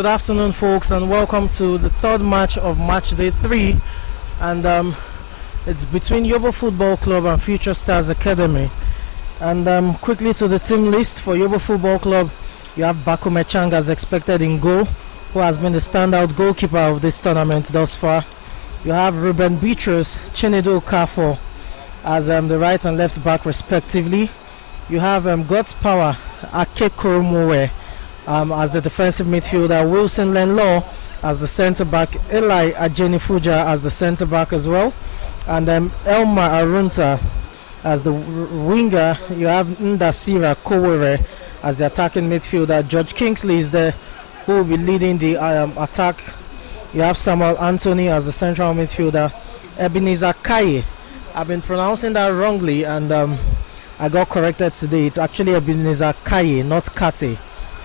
Good afternoon, folks, and welcome to the third match of match day 3. And it's between Yobo Football Club and Future Stars Academy. And quickly to the team list for Yobo Football Club, you have Bakume Chang as expected in goal, who has been the standout goalkeeper of this tournament thus far. You have Ruben Beatrice, Chinedu Okafor as the right and left back respectively. You have God's Power, Ake Koromowe as the defensive midfielder, Wilson Lenlaw as the centre back, Eli Ajenifuja as the centre back as well, and Elma Arunta as the winger. You have Ndasira Kowere as the attacking midfielder. George Kingsley is there, who will be leading the attack. You have Samuel Anthony as the central midfielder. Ebenezer Kaye, I've been pronouncing that wrongly and I got corrected today. It's actually Ebenezer Kaye, not Kate.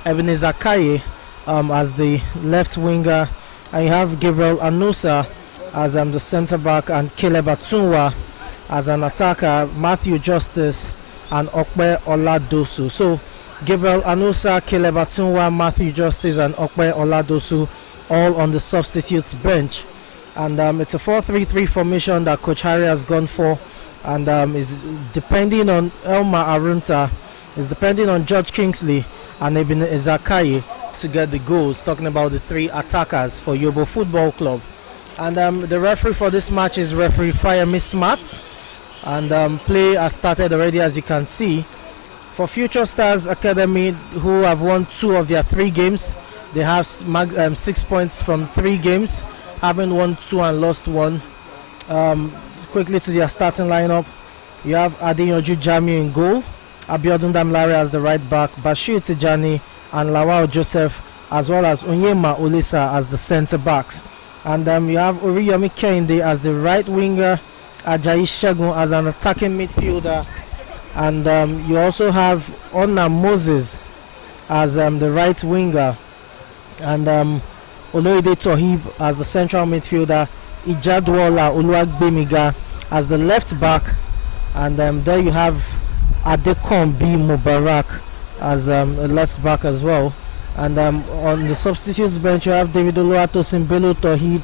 Ebenezer Kaye as the left winger, and you have Gabriel Anusa as the centre back, and Caleb Atunwa as an attacker, Matthew Justice and Okpe Oladosu. So Gabriel Anusa, Caleb Atunwa, Matthew Justice and Okpe Oladosu all on the substitutes bench. And it's a 4-3-3 formation that Coach Harry has gone for, and is depending on Elma Arunta, is depending on George Kingsley and Ebenezer Kaye to get the goals, talking about the three attackers for Yobo Football Club. And the referee for this match is referee Firemi Smart, and play has started already, as you can see. For Future Stars Academy, who have won 2 of their 3 games, they have 6 points from 3 games, having won 2 and lost 1. Quickly to their starting lineup, you have Adeyanju Jami in goal, Abiodun Damlare as the right back, Bashir Tijani and Lawal Joseph, as well as Onyema Olisa as the centre backs. And you have Oriyomi Kehinde as the right winger, Ajayi Shegun as an attacking midfielder, and you also have Ona Moses as the right winger, and Oloide Tohib as the central midfielder, Ijadwola Oluwagbemiga as the left back, and there you have Adekom B. Mubarak as a left back as well. And on the substitutes bench, you have David Oluwatosin Bello Tohib,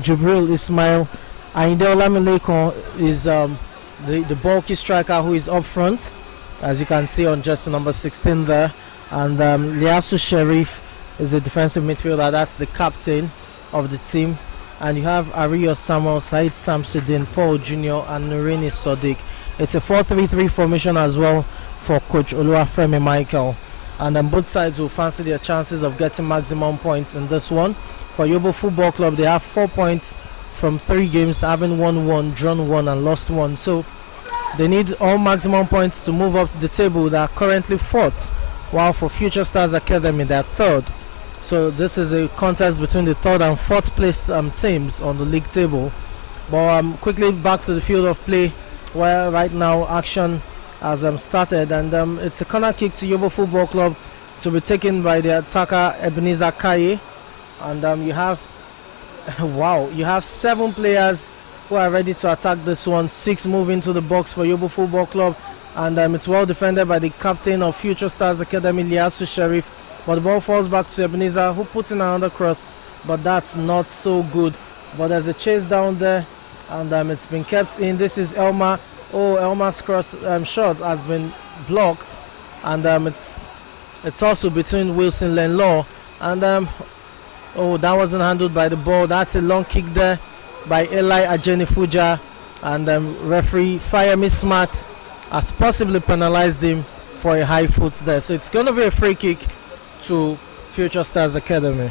Jibril Ismail, Ayinde Olamilekon is the bulky striker who is up front, as you can see on just number 16 there. And Liasu Sharif is the defensive midfielder, that's the captain of the team. And you have Ariyo Samuel, Said Samsudin, Paul Jr. and Nurini Sodiq. It's a 4-3-3 formation as well for Coach Oluwafemi Michael. And both sides will fancy their chances of getting maximum points in this one. For Yobo Football Club, they have 4 points from 3 games, having won 1, drawn 1 and lost 1. So they need all maximum points to move up the table. They are currently 4th, while for Future Stars Academy they are 3rd. So this is a contest between the 3rd and 4th placed teams on the league table. But quickly back to the field of play, where right now action has started, and it's a corner kick to Yobo Football Club to be taken by the attacker Ebenezer Kaye. And you have wow, you have 7 players who are ready to attack this one. 6 move into the box for Yobo Football Club, and it's well defended by the captain of Future Stars Academy, Liasu Sharif. But the ball falls back to Ebenezer, who puts in another cross, but that's not so good. But there's a chase down there, and it's been kept in. This is Elma. Oh, Elma's cross shot has been blocked, and it's also between Wilson Lenlaw and oh, that wasn't handled by the ball. That's a long kick there by Eli Ajenifuja, and referee Firemi Smart has possibly penalized him for a high foot there. So it's going to be a free kick to Future Stars Academy.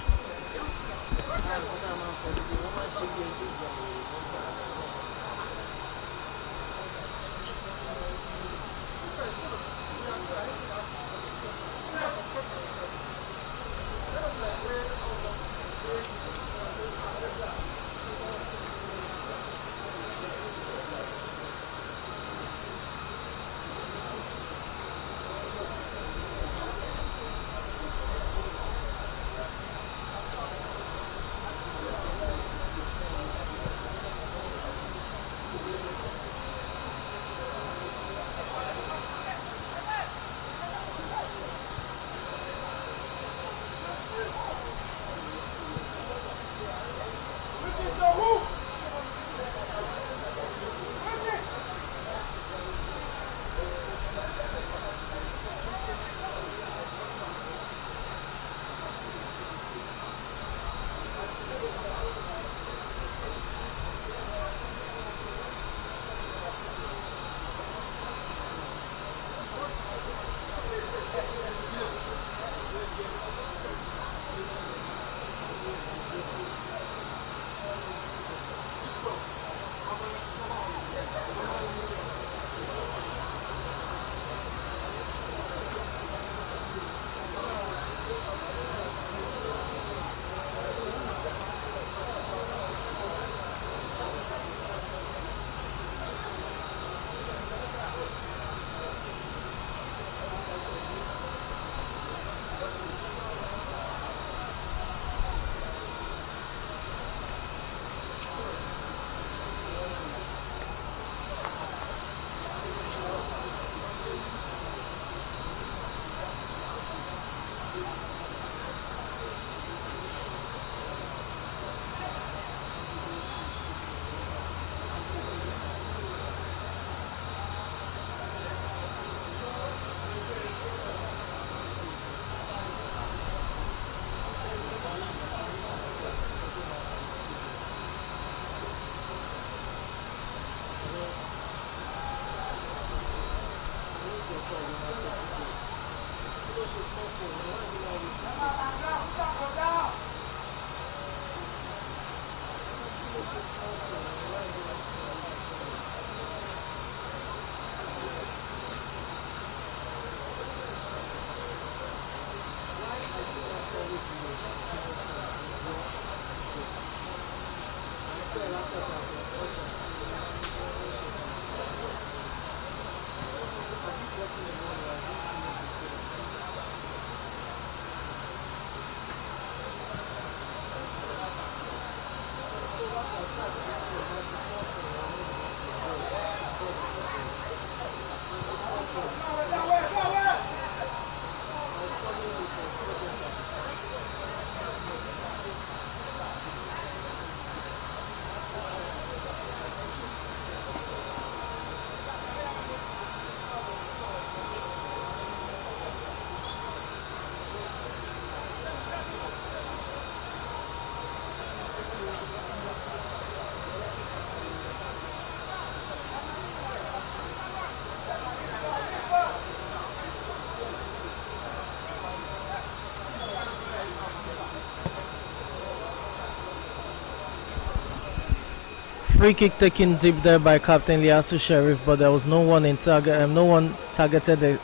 Free kick taken deep there by Captain Liasu Sheriff, but there was no one in target. No one targeted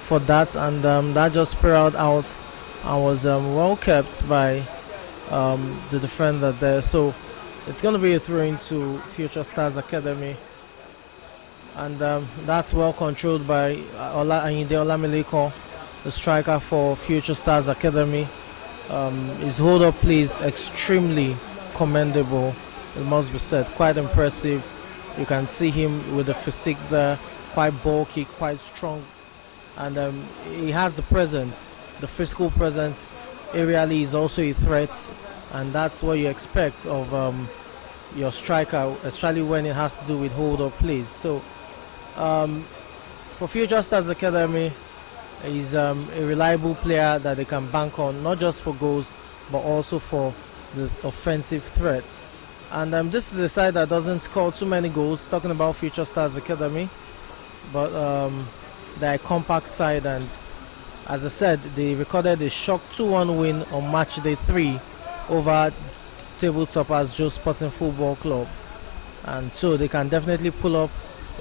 for that, and that just spiraled out and was well kept by the defender there. So it's going to be a throw into Future Stars Academy, and that's well controlled by Ayinde Olamileko, the striker for Future Stars Academy. His hold up play is extremely commendable, it must be said. Quite impressive. You can see him with the physique there, quite bulky, quite strong, and he has the presence, the physical presence. Aerially is also a threat, and that's what you expect of your striker, especially when it has to do with hold up plays. So for Future Stars Academy, he's a reliable player that they can bank on, not just for goals but also for the offensive threat. And this is a side that doesn't score too many goals, talking about Future Stars Academy, but they're a compact side, and as I said, they recorded a shock 2-1 win on match day 3 over table toppers Joe Sporting Football Club, and so they can definitely pull up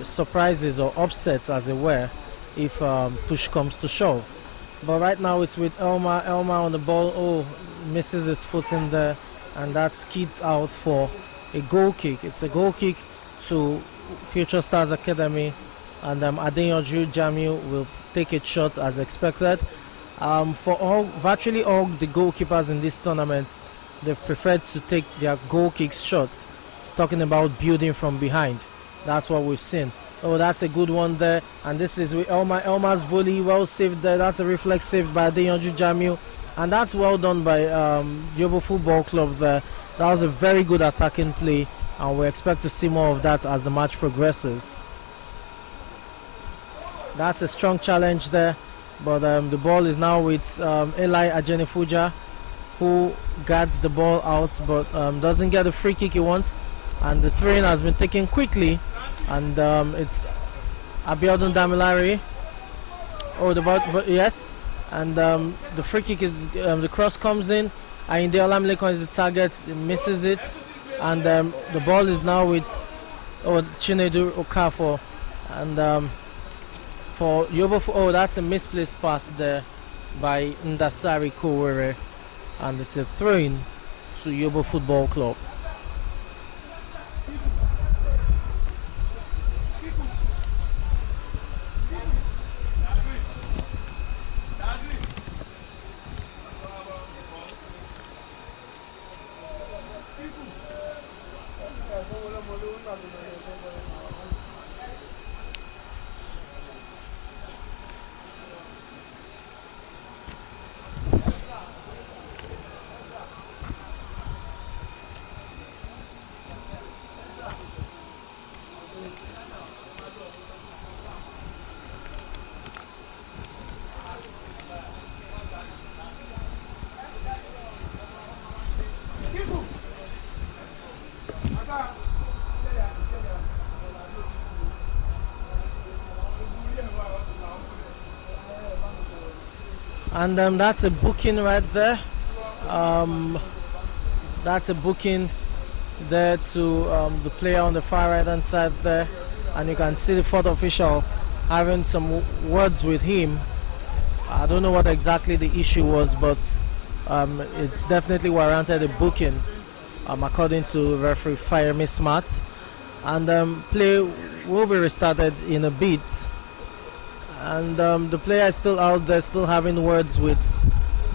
surprises or upsets, as it were, if push comes to shove. But right now it's with Elma on the ball. Oh, misses his foot in there, and that skids out for a goal kick. It's a goal kick to Future Stars Academy, and Adeyanju Jamiu will take a shot as expected. For virtually all the goalkeepers in this tournament, they've preferred to take their goal kicks shots, talking about building from behind. That's what we've seen. Oh, that's a good one there, and this is with Elma's volley, well saved there. That's a reflex saved by Adeyanju Jamiu, and that's well done by Yobo Football Club there. That was a very good attacking play, and we expect to see more of that as the match progresses. That's a strong challenge there, but the ball is now with Eli Ajenifuja, who guards the ball out but doesn't get the free kick he wants, and the throw-in has been taken quickly, and it's Abiodun Damilare. Oh, the ball, but yes, and the free kick is the cross comes in. Ayinde Olamileko is the target, he misses it, and the ball is now with Chinedu Okafor, and for Yobo. That's a misplaced pass there by Ndasari Kowere, and it's a throw-in to Yobo Football Club. And that's a booking right there. Um, that's a booking there to the player on the far right hand side there, and you can see the fourth official having some words with him. I don't know what exactly the issue was, but it's definitely warranted a booking, according to referee Firemi Smart. And play will be restarted in a bit. And the player is still out there, still having words with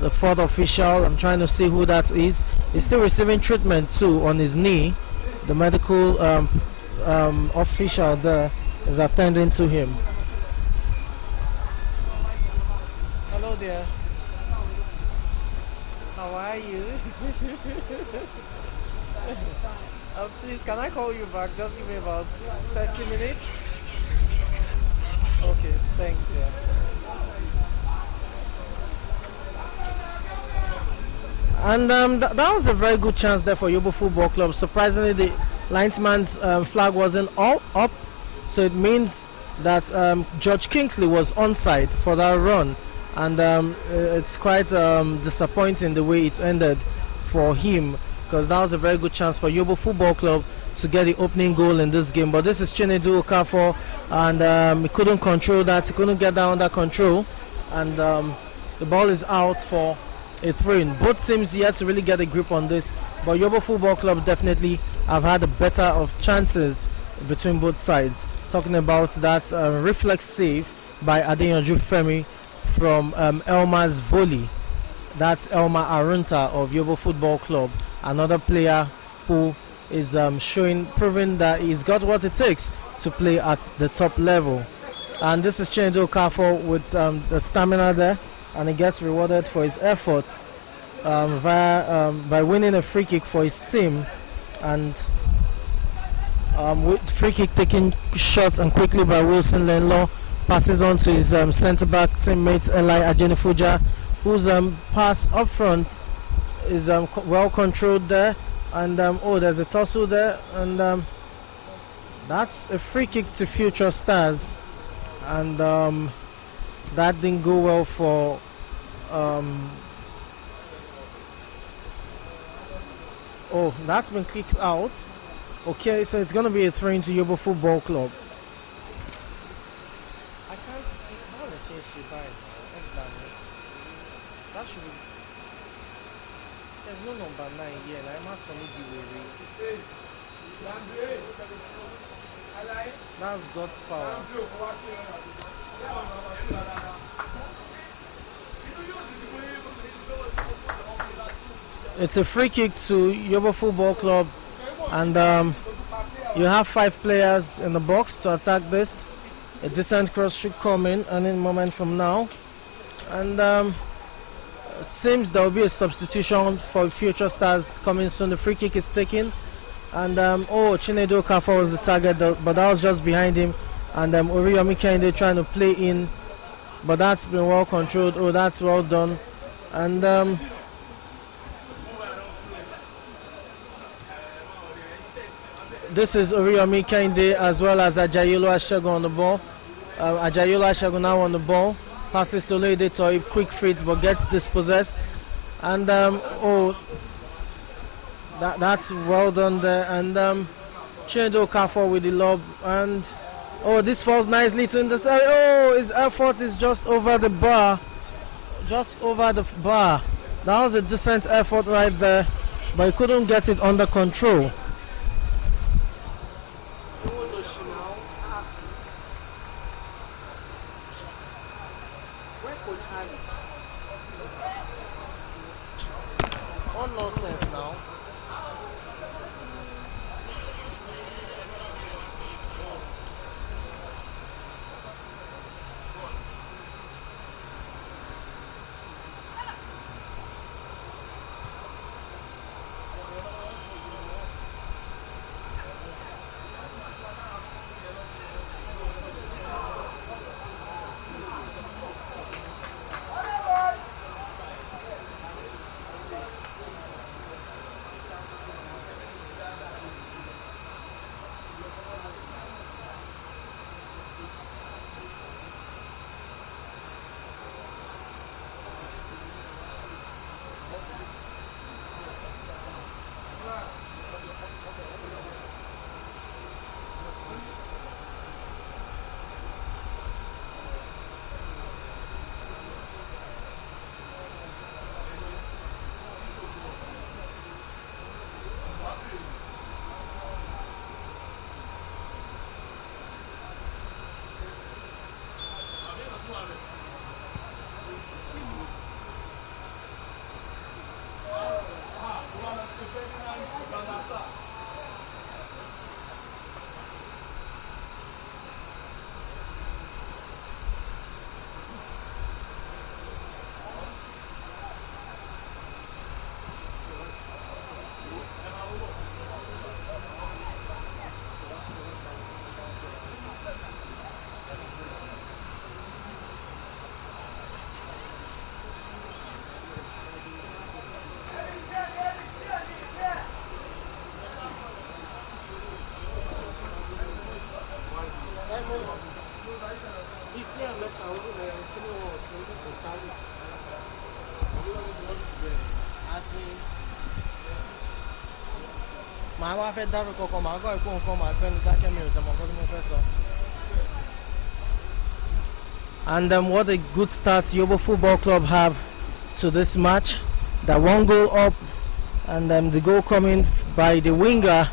the fourth official. I'm trying to see who that is. He's still receiving treatment too on his knee. The medical official there is attending to him. Hello there. How are you? Please, can I call you back? Just give me about 30 minutes. Okay, thanks dear. And that was a very good chance there for Yobo Football Club. Surprisingly, the linesman's flag wasn't up, so it means that George Kingsley was onside for that run. And it's quite disappointing the way it ended for him, because that was a very good chance for Yobo Football Club to get the opening goal in this game. But this is Chinedu Okafor, and he couldn't control that. He couldn't get that under control, and the ball is out for a throw-in. Both teams yet to really get a grip on this, but Yobo Football Club definitely have had a better of chances between both sides. Talking about that reflex save by Adeyanju Femi from Elma's volley. That's Elma Arunta of Yobo Football Club, another player who is proving that he's got what it takes to play at the top level. And this is Chinedu Okafor with the stamina there, and he gets rewarded for his efforts by winning a free kick for his team. And with free kick taking shots and quickly by Wilson Lenlaw, passes on to his centre back teammate Eli Ajenifuja, whose pass up front is well controlled there. And there's a tussle there, and that's a free kick to Future Stars. And that didn't go well for that's been kicked out. Okay, so it's gonna be a throw into Yobo Football Club. I can't see how the change should buy. That should be. There's no number 9 here. Like my son That's God's power. It's a free kick to Yobo Football Club, and you have 5 players in the box to attack this. A decent cross should come in any moment from now, and it seems there will be a substitution for Future Stars coming soon. The free kick is taken, and Chinedu Okafor was the target, but that was just behind him, and Oriyomi Kende trying to play in, but that's been well controlled. That's well done. And this is Oriyomi Kende as well as Ajayolo Ashago on the ball. Ajayolo Ashago now on the ball, passes to Lady Toy, quick feet but gets dispossessed. And that's well done there. And Chinedu Okafor with the lob, and this falls nicely to the side. His effort is just over the bar. That was a decent effort right there, but he couldn't get it under control. All nonsense now. And what a good start Yobo Football Club have to this match. That one goal up, and the goal coming by the winger,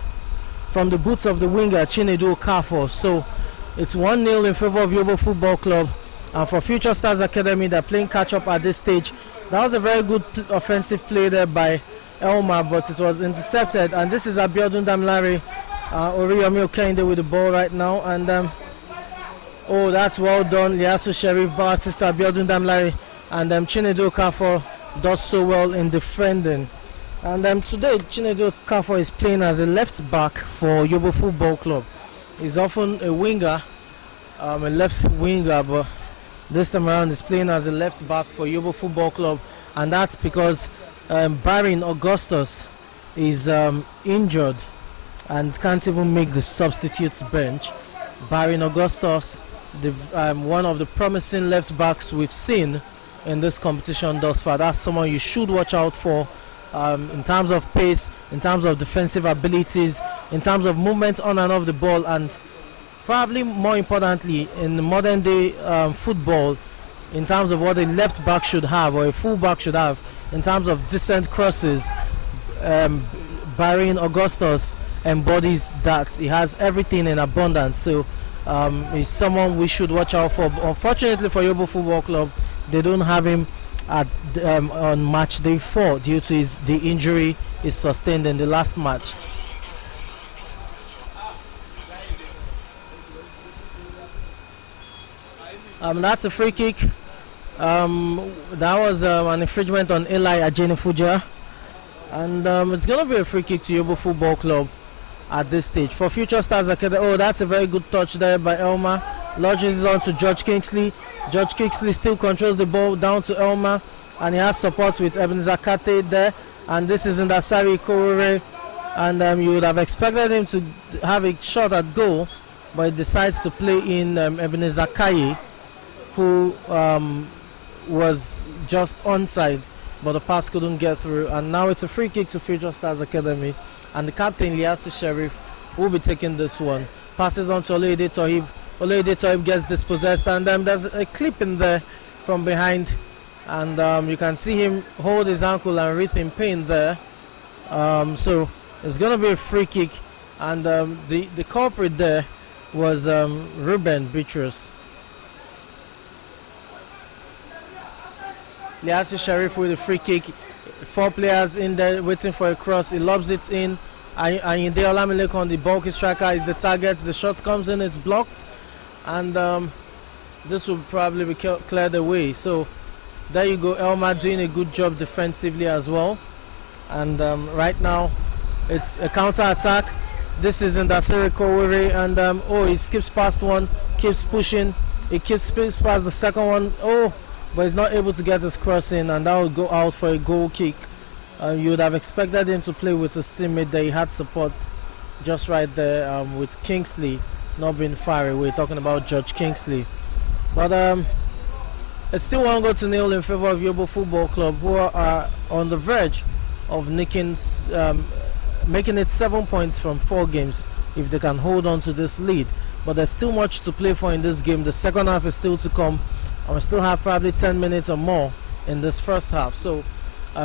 from the boots of the winger Chinedu Okafor. So it's 1-0 in favor of Yobo Football Club. And for Future Stars Academy, they're playing catch up at this stage. That was a very good offensive play there by Elma, but it was intercepted. And this is Abiodun Damlari, Oriyomi Okende with the ball right now. And oh, that's well done. Liasu Sheriff, bar assist to Abiodun Damlari. And Chinedu Okafor does so well in defending. And today Chinedu Okafor is playing as a left back for Yobo Football Club. He's often a winger, a left winger, but this time around he's playing as a left back for Yobo Football Club, and that's because Barin Augustus is injured and can't even make the substitutes bench. Barin Augustus, one of the promising left backs we've seen in this competition thus far. That's someone you should watch out for in terms of pace, in terms of defensive abilities, in terms of movement on and off the ball, and probably more importantly in the modern day football, in terms of what a left back should have or a full back should have in terms of decent crosses. Barin Augustus embodies that. He has everything in abundance, so he's someone we should watch out for. Unfortunately for Yobo Football Club, they don't have him at on match day 4 due to the injury he sustained in the last match. That's a free kick. That was an infringement on Eli Ajenifuja, and it's going to be a free kick to Yobo Football Club at this stage. For Future Stars Academy, oh, that's a very good touch there by Elma. Lodges it on to George Kingsley. George Kingsley still controls the ball down to Elma, and he has support with Ebenezer Kate there. And this is Ndasari Korore, and you would have expected him to have a shot at goal, but he decides to play in Ebenezer Kaye, who was just onside, but the pass couldn't get through. And now it's a free kick to Future Stars Academy, and the captain Liasi Sheriff will be taking this one. Passes on to Olede Tohib. Olede Tohib gets dispossessed, and there's a clip in there from behind, and you can see him hold his ankle and writhe in pain there. So it's going to be a free kick, and the culprit there was Ruben Bitrus. Liasi Sheriff with a free kick. 4 players in there waiting for a cross. He lobs it in. Ayinde Olamileko, on the bulky striker, is the target. The shot comes in, it's blocked, and this will probably be cleared away. So there you go, Elma doing a good job defensively as well. And right now it's a counter attack. This is Ndasiri Kowere, and oh, he skips past one, keeps pushing, he keeps past the second one, oh, but he's not able to get his cross in, and that will go out for a goal kick. You would have expected him to play with his teammate there. He had support just right there with Kingsley not being far away, talking about George Kingsley. But it's still 1-0 in favor of Yobo Football Club, who are on the verge of making it 7 points from 4 games if they can hold on to this lead. But there's still much to play for in this game. The second half is still to come, and we still have probably 10 minutes or more in this first half. So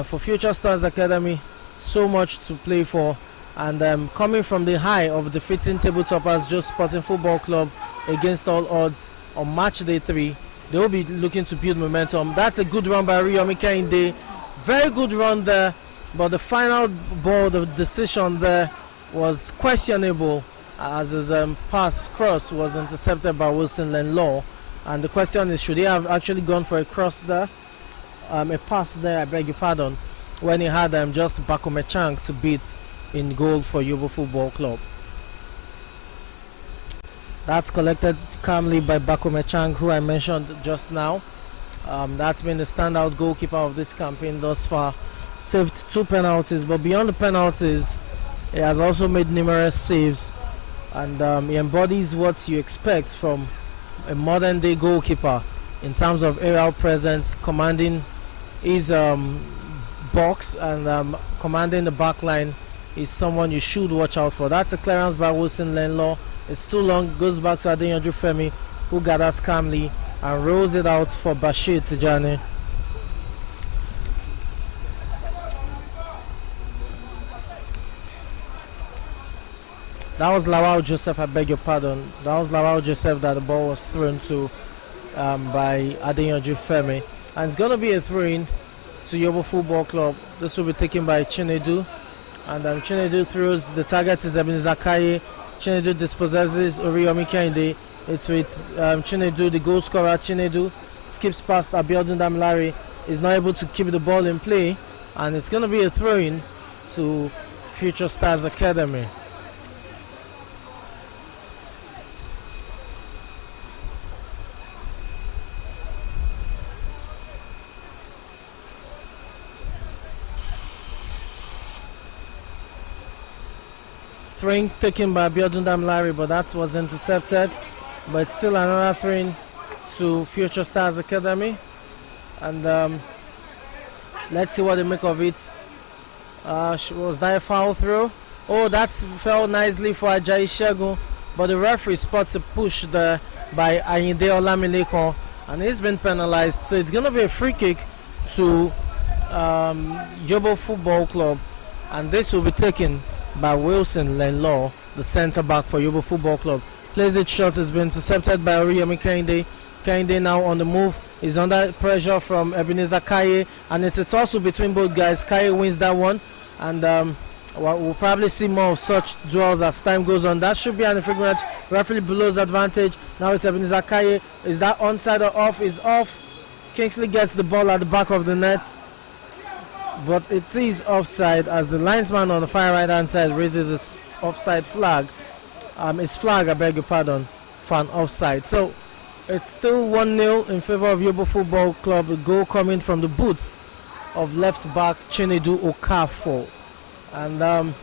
for Future Stars Academy, so much to play for. And coming from the high of defeating table toppers Just Sporting Football Club against all odds on match day 3, they will be looking to build momentum. That's a good run by Riyomi Kehinde. Very good run there, but the final ball, the decision there was questionable, as his cross was intercepted by Wilson Lenlaw. And the question is, should he have actually gone for a cross there, a pass there, I beg your pardon, when he had just Bakome Chang to beat in goal for Yobo Football Club. That's collected calmly by Bakome Chang, who I mentioned just now. That's been the standout goalkeeper of this campaign thus far. Saved 2 penalties, but beyond the penalties, he has also made numerous saves, and he embodies what you expect from a modern day goalkeeper in terms of aerial presence, commanding his box and commanding the back line is someone you should watch out for. That's a clearance by Wilson Lenlaw. It's too long, goes back to Adeyanju Femi, who gathers calmly and rolls it out for Bashir Tijani. That was Lawal Joseph, I beg your pardon. That was Lawal Joseph that the ball was thrown to by Adeyanju Femi. And it's going to be a throw-in to Yobo Football Club. This will be taken by Chinedu. And Chinedu throws, the target is Ebenezer Kaye. Chinedu dispossesses Oriyomi Kehinde. It's with Chinedu, the goal scorer. Chinedu skips past Abiodun Damilare. Is not able to keep the ball in play. And it's going to be a throw-in to Future Stars Academy. Throwing taken by Abiodun Damilare, but that was intercepted. But it's still another throw to Future Stars Academy. And let's see what they make of it. Was that a foul throw? Oh, that's fell nicely for Ajayi Shegun. But the referee spots a push there by Ayinde Olamilekon. And he's been penalized. So it's going to be a free kick to Yobo Football Club. And this will be taken by Wilson Lenlaw, the centre back for Yobo Football Club. Plays it short, has been intercepted by Oriyomi Kehinde. Kehinde now on the move, is under pressure from Ebenezer Kaye, and it's a tussle between both guys. Kaye wins that one, and we'll probably see more of such duels as time goes on. That should be an infringement. Referee blows advantage. Now it's Ebenezer Kaye. Is that onside or off? Is off. Kingsley gets the ball at the back of the net, but it is offside as the linesman on the far right hand side raises his offside flag. His flag, I beg your pardon, for an offside. So it's still 1-0 in favor of Yobo Football Club. A goal coming from the boots of left back Chinedu Okafor. And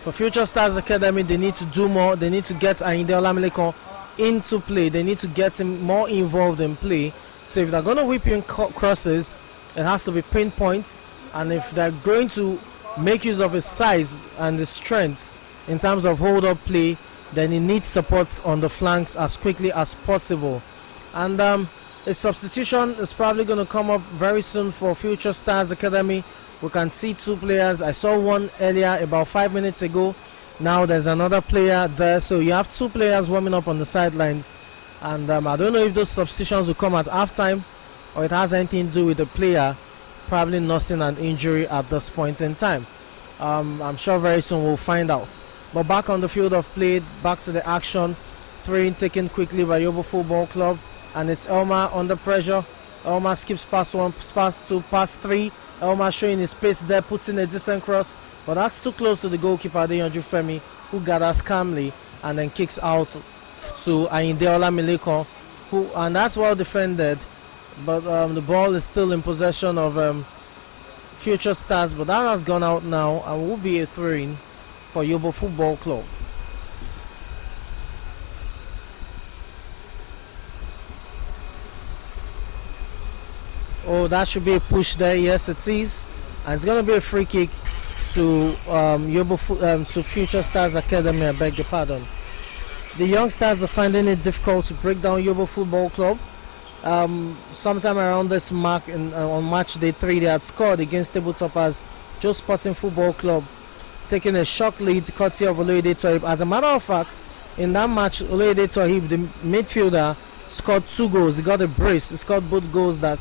for Future Stars Academy, they need to do more. They need to get Ayinde Olamilekon into play. They need to get him more involved in play. So if they're going to whip in crosses, it has to be pinpoints. And if they're going to make use of his size and his strength in terms of hold-up play, then he needs support on the flanks as quickly as possible. And a substitution is probably going to come up very soon for Future Stars Academy. We can see two players. I saw one earlier about 5 minutes ago. Now there's another player there. So you have two players warming up on the sidelines. And I don't know if those substitutions will come at halftime or it has anything to do with the player probably nursing an injury at this point in time. I'm sure very soon we'll find out. But back on the field of play, back to the action. Three taken quickly by Yobo Football Club. And it's Elma under pressure. Elma skips past one, past two, past three. Elma showing his pace there, puts in a decent cross. But that's too close to the goalkeeper, Adeyanju Femi, who gathers calmly and then kicks out to Ayinde Olamilekon, and that's well defended. But the ball is still in possession of Future Stars, but that has gone out now and will be a throw-in for Yobo Football Club. Oh, that should be a push there. Yes, it is, and it's going to be a free kick to to Future Stars Academy. I beg your pardon. The youngsters are finding it difficult to break down Yobo Football Club. Sometime around this mark on match day 3, they had scored against tabletoppers Joe Sporting Football Club, taking a shock lead courtesy of Oloyede Tohib. As a matter of fact, in that match, Oloyede Tohib, the midfielder, scored 2 goals. He got a brace. He scored both goals that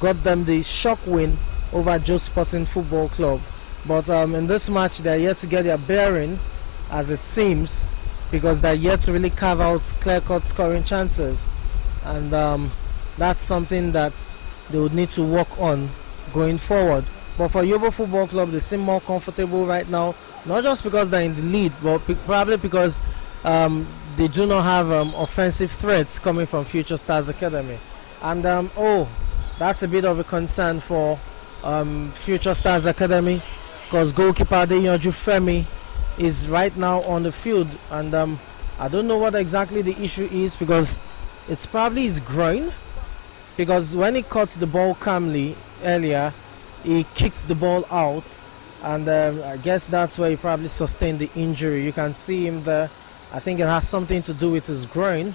got them the shock win over Joe Sporting Football Club. But in this match, they're yet to get their bearing, as it seems, because they're yet to really carve out clear-cut scoring chances. And that's something that they would need to work on going forward. But for Yobo Football Club, they seem more comfortable right now, not just because they're in the lead, but probably because they do not have offensive threats coming from Future Stars Academy. And oh, that's a bit of a concern for Future Stars Academy, because goalkeeper Adeyanju Femi is right now on the field, and I don't know what exactly the issue is, because it's probably his groin, because when he caught the ball calmly earlier, he kicked the ball out, and I guess that's where he probably sustained the injury. You can see him there. I think it has something to do with his groin,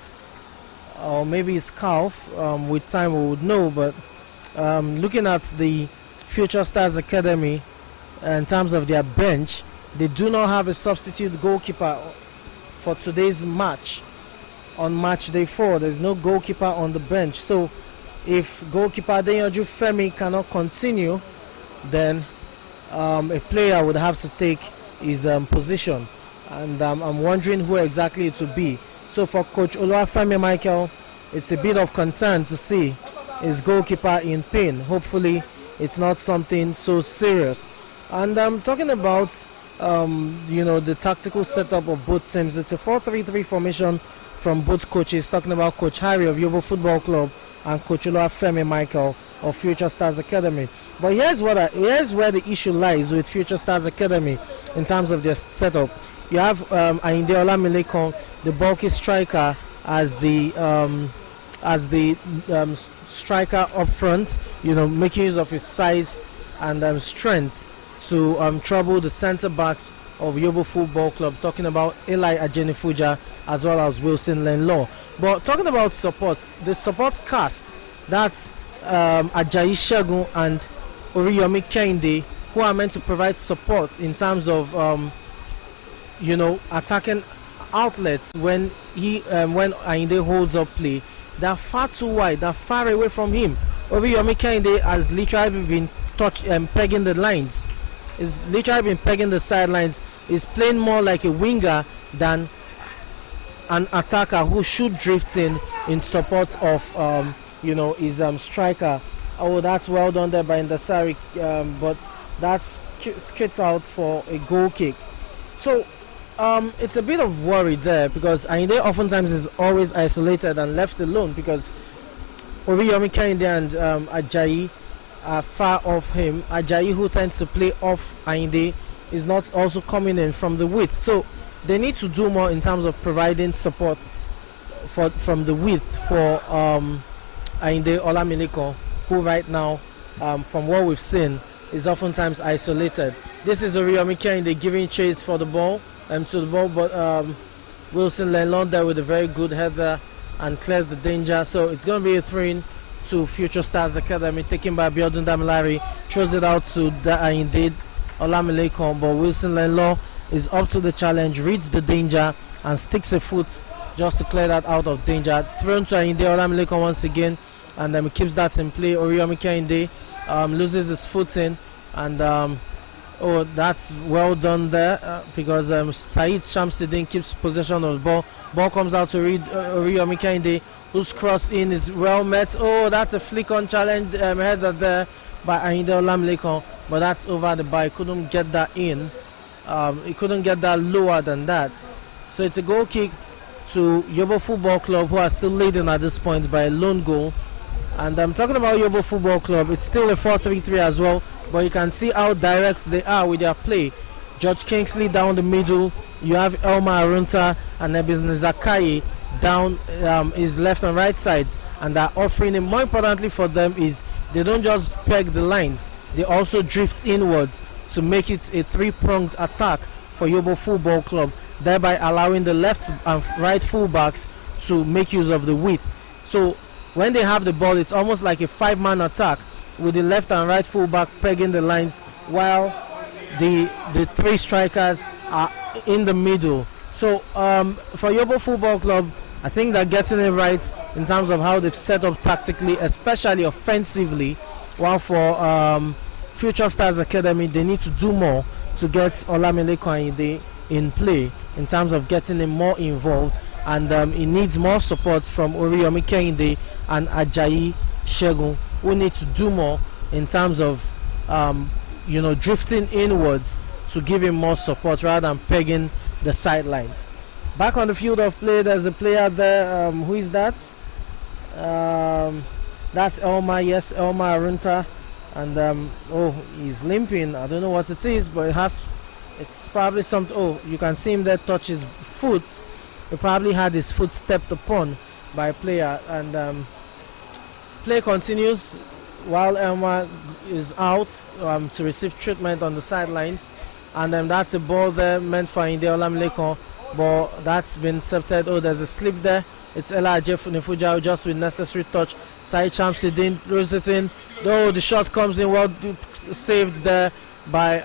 or maybe his calf. With time we would know, but looking at the Future Stars Academy in terms of their bench, they do not have a substitute goalkeeper for today's match. On match day 4, there's no goalkeeper on the bench. So if goalkeeper Adeyanju Femi cannot continue, then a player would have to take his position, and I'm wondering who exactly it would be. So for Coach Oluwafemi Michael, it's a bit of concern to see his goalkeeper in pain. Hopefully it's not something so serious. And I'm talking about the tactical setup of both teams. It's a 4-3-3 formation from both coaches, talking about Coach Harry of Yobo Football Club and Coach Oluwafemi Michael of Future Stars Academy. But here's where the issue lies with Future Stars Academy in terms of their setup. You have Ayinde Olamilekan, the bulky striker, as the striker up front, making use of his size and strength to trouble the centre backs of Yobo Football Club, talking about Eli Ajenifuja as well as Wilson Lenlaw. But talking about support, the support cast, that's Ajayi Shegun and Oriyomi Kehinde, who are meant to provide support in terms of attacking outlets when Ayinde holds up play. They're far too wide, they're far away from him. Oriyomi Kehinde has literally been pegging the lines. He's literally been pegging the sidelines. He's playing more like a winger than an attacker who should drift in support of his striker. Oh, that's well done there by Ndasari, but that's skits out for a goal kick. So it's a bit of worry there, because Ayinde oftentimes is always isolated and left alone, because Oriyomi Kehinde and Ajayi are far off him. Ajayi, who tends to play off Ayinde, is not also coming in from the width. So they need to do more in terms of providing support from the width for Ayinde Olamilekan, who right now, from what we've seen, is oftentimes isolated. This is Oriyomi Kehinde giving chase for the ball, to the ball, but Wilson Lenlaw there with a very good header and clears the danger. So it's going to be a throw-in to Future Stars Academy, taken by Abiodun Damilari, throws it out to Ayinde Olamilekan, but Wilson Lenlaw is up to the challenge, reads the danger and sticks a foot just to clear that out of danger. Thrown to Ayinde Olamilekan once again, and he keeps that in play. Oriyomi Kehinde loses his footing, and that's well done there, because Saeed Shamsuddin keeps possession of the ball. Ball comes out to Oriyomi Kehinde, whose cross in is well met. Oh, that's a flick on challenge header there by Ayinde Olamilekan, but that's over the bar. He couldn't get that in. He couldn't get that lower than that. So it's a goal kick to Yobo Football Club, who are still leading at this point by a lone goal. And I'm talking about Yobo Football Club. It's still a 4-3-3 as well, but you can see how direct they are with their play. George Kingsley down the middle. You have Elma Arunta and Ebenezer Kaye down his left and right sides, and they're offering him. More importantly for them is they don't just peg the lines, they also drift inwards to make it a three-pronged attack for Yobo Football Club, thereby allowing the left and right fullbacks to make use of the width. So when they have the ball, it's almost like a five-man attack with the left and right fullback pegging the lines, while the three strikers are in the middle. So for Yobo Football Club, I think they're getting it right in terms of how they've set up tactically, especially offensively, while for Future Stars Academy, they need to do more to get Olamilekan in play in terms of getting him more involved, and he needs more support from Oriyomi Kehinde and Ajayi Shegun, who need to do more in terms of drifting inwards to give him more support rather than pegging the sidelines. Back on the field of play, there's a player there. Who is that? That's Elma. Yes, Elma Arunta. And he's limping. I don't know what it is, but it's probably something. Oh, you can see him there touch his foot. He probably had his foot stepped upon by a player, and Play continues while Elma is out to receive treatment on the sidelines, and that's a ball there meant for Inde Olamilekon, but that's been intercepted. Oh, there's a slip there. It's Elijah Nifuja just with necessary touch. Said Shamsidin throws it in. Oh, the shot comes in well saved there by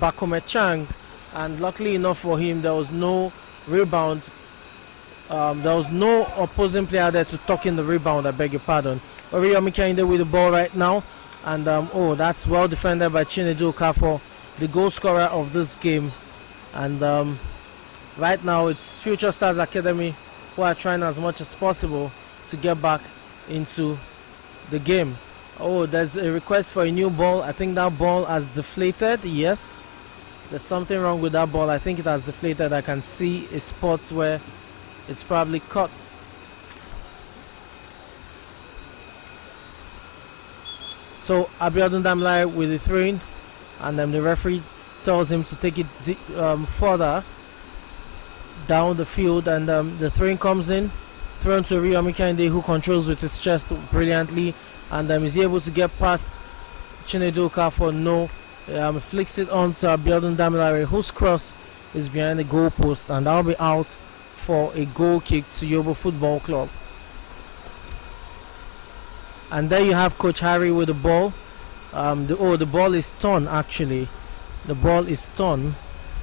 Bakome Chang, and luckily enough for him, there was no rebound. There was no opposing player there to tuck in the rebound. I beg your pardon. Oriyomi Kehinde with the ball right now, and oh, that's well defended by Chinedu Okafor, the goal scorer of this game. And right now it's Future Stars Academy who are trying as much as possible to get back into the game. Oh, there's a request for a new ball. I think that ball has deflated. Yes, there's something wrong with that ball. I think it has deflated. I can see a spot where it's probably caught. So Abiodun Damlai with the throw-in, and the referee tells him to take it further down the field, and the throw-in comes in, thrown to Oriyomi Kehinde, who controls with his chest brilliantly, and is able to get past Chinedu Okafor. No, flicks it on to Abiodun Damlai, whose cross is behind the goal post, and that'll be out for a goal kick to Yobo Football Club. And there you have Coach Harry with the ball. The ball is torn actually. The ball is torn,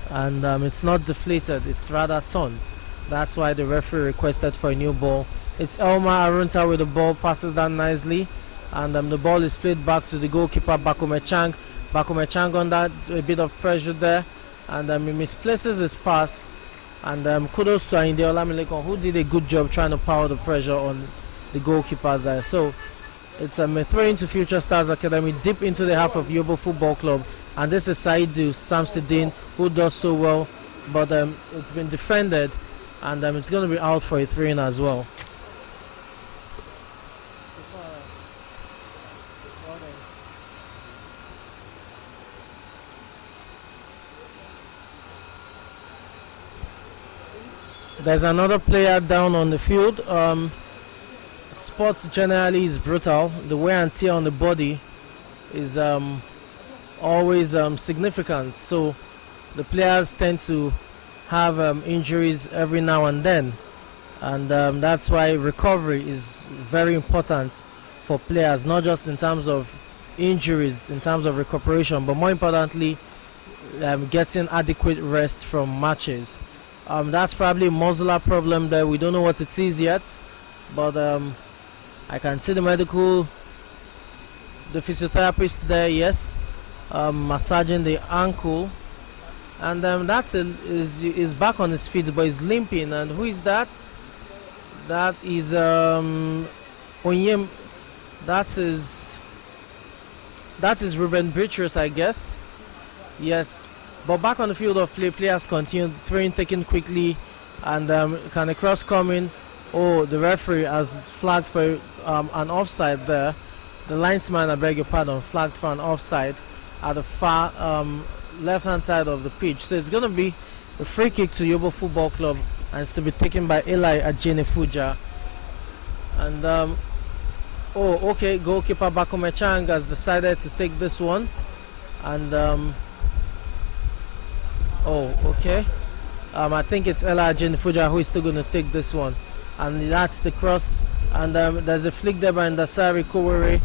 and it's not deflated, it's rather torn. That's why the referee requested for a new ball. It's Elma Arunta with the ball, passes that nicely, and the ball is played back to the goalkeeper Bakome Chang. Bakome Chang under a bit of pressure there, and he misplaces his pass. And kudos to Inde Olamilekon, who did a good job trying to power the pressure on the goalkeeper there. So it's a throw into Future Stars Academy deep into the half of Yobo Football Club, and this is Saidu Samsidin, who does so well, but it's been defended, and it's going to be out for a throw-in as well. There's another player down on the field. Sports generally is brutal. The wear and tear on the body is always significant. So the players tend to have injuries every now and then. And that's why recovery is very important for players, not just in terms of injuries, in terms of recuperation, but more importantly, getting adequate rest from matches. That's probably a muscular problem there. We don't know what it is yet, but I can see the physiotherapist there, yes, massaging the ankle, and is back on his feet, but he's limping. And who is that? That is Onyem. That is Ruben Beatrice, I guess. Yes. But back on the field of play, players continue throwing, taken quickly, and can a cross come in? Oh, the referee has flagged for an offside there. The linesman, I beg your pardon, flagged for an offside at the far left-hand side of the pitch. So it's going to be a free kick to Yobo Football Club, and it's to be taken by Eli Ajene-Fuja. And oh, okay, goalkeeper Bakome Chang has decided to take this one, and oh, okay. I think it's Ella Ajene-Fuja who is still going to take this one, and that's the cross. And there's a flick there by Ndasari Kowore,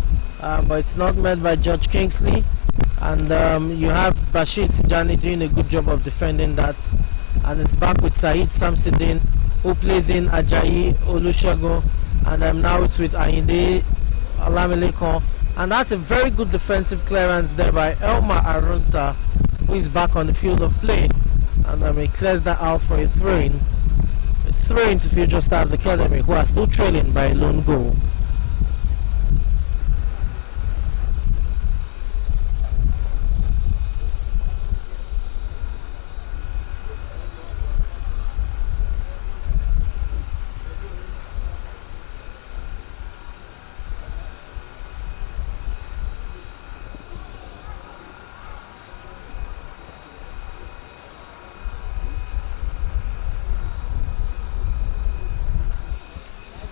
but it's not met by George Kingsley. And you have Bashir Tijani doing a good job of defending that. And it's back with Said Samsidin, who plays in Ajayi Olusegun, and now it's with Ayinde Olamilekon. And that's a very good defensive clearance there by Elma Arunta, who is back on the field of play, and he clears that out for a throw-in. It's throw-in to Future Stars Academy, who are still trailing by a lone goal.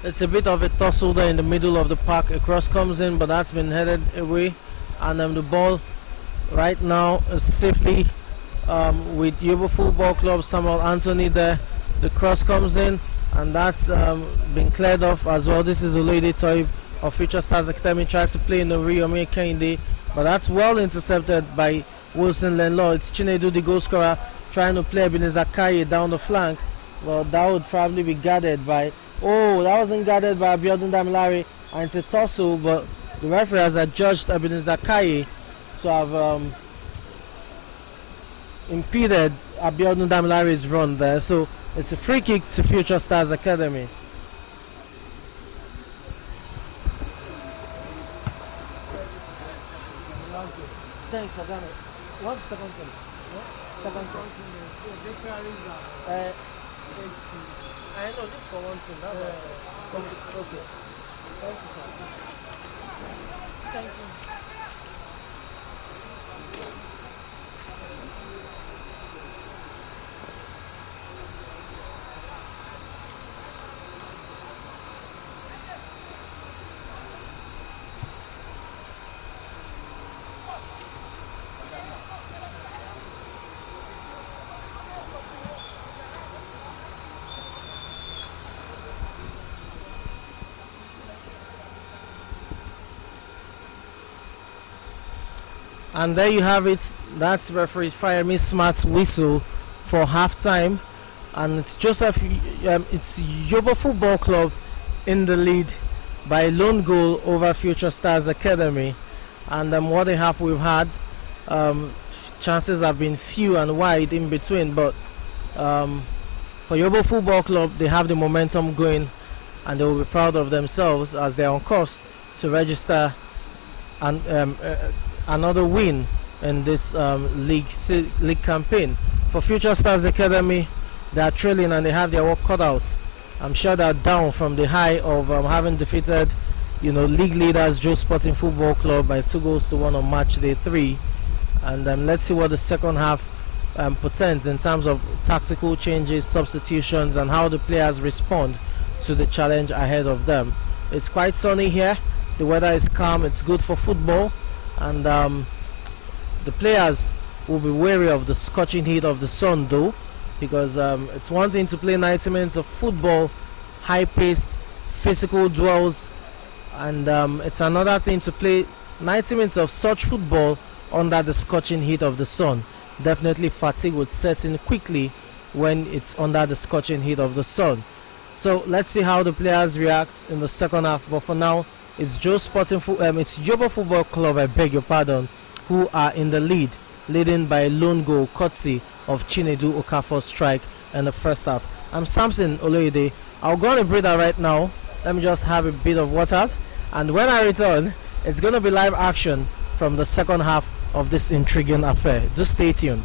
It's a bit of a tussle there in the middle of the park. A cross comes in, but that's been headed away, and the ball right now is safely with Yobo Football Club. Samuel Anthony there. The cross comes in, and that's been cleared off as well. This is Olede Toy of Future Stars Academy. Tries to play in the Riyomi Kehinde, but that's well intercepted by Wilson Lenlaw. It's Chinedu, the goal scorer, trying to play Ebenezer Kaye down the flank. Well, that would probably be guarded by. Oh, that wasn't guarded by Abiodun Damilare, and it's a tussle, but the referee has adjudged Ebenezer Kaye to have impeded Abiodun Damilare's run there. So it's a free kick to Future Stars Academy. Thanks, I've done it. What's the second thing? Second thing. I know this for one thing. That's okay. Thank you, sir. Thank you. And there you have it. That's referee Firemi Smart's whistle for halftime, and it's it's Yobo Football Club in the lead by a lone goal over Future Stars Academy. And what we've had chances have been few and wide in between, but for Yobo Football Club, they have the momentum going, and they will be proud of themselves as they're on course to register and another win in this league campaign. For Future Stars Academy, they are trailing and they have their work cut out. I'm sure they're down from the high of having defeated, league leaders Joe Sporting Football Club by 2-1 on match day 3. And let's see what the second half portends in terms of tactical changes, substitutions, and how the players respond to the challenge ahead of them. It's quite sunny here. The weather is calm. It's good for football. And the players will be wary of the scorching heat of the sun, though, because it's one thing to play 90 minutes of football, high-paced, physical duels, and it's another thing to play 90 minutes of such football under the scorching heat of the sun. Definitely fatigue would set in quickly when it's under the scorching heat of the sun. So let's see how the players react in the second half. But for now, it's it's Yobo Football Club, I beg your pardon, who are in the lead, leading by a lone goal courtesy of Chinedu Okafor's strike in the first half. I'm Samson Oloide. I'll go on a breather right now. Let me just have a bit of water, and when I return, it's going to be live action from the second half of this intriguing affair. Do stay tuned.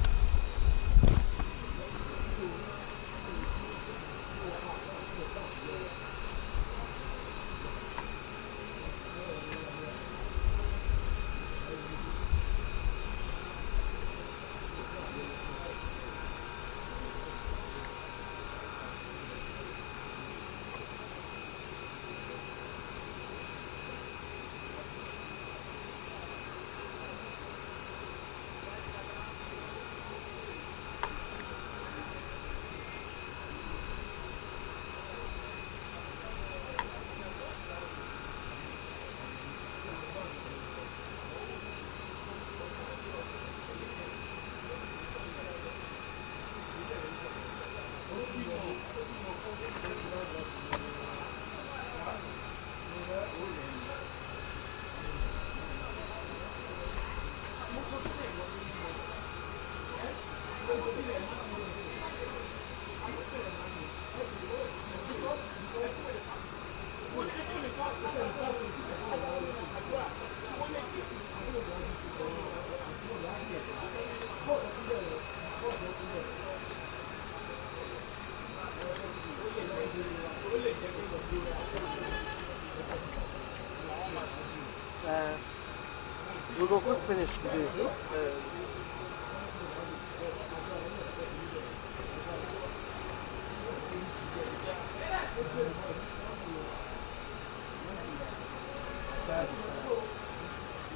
We go quick finish today.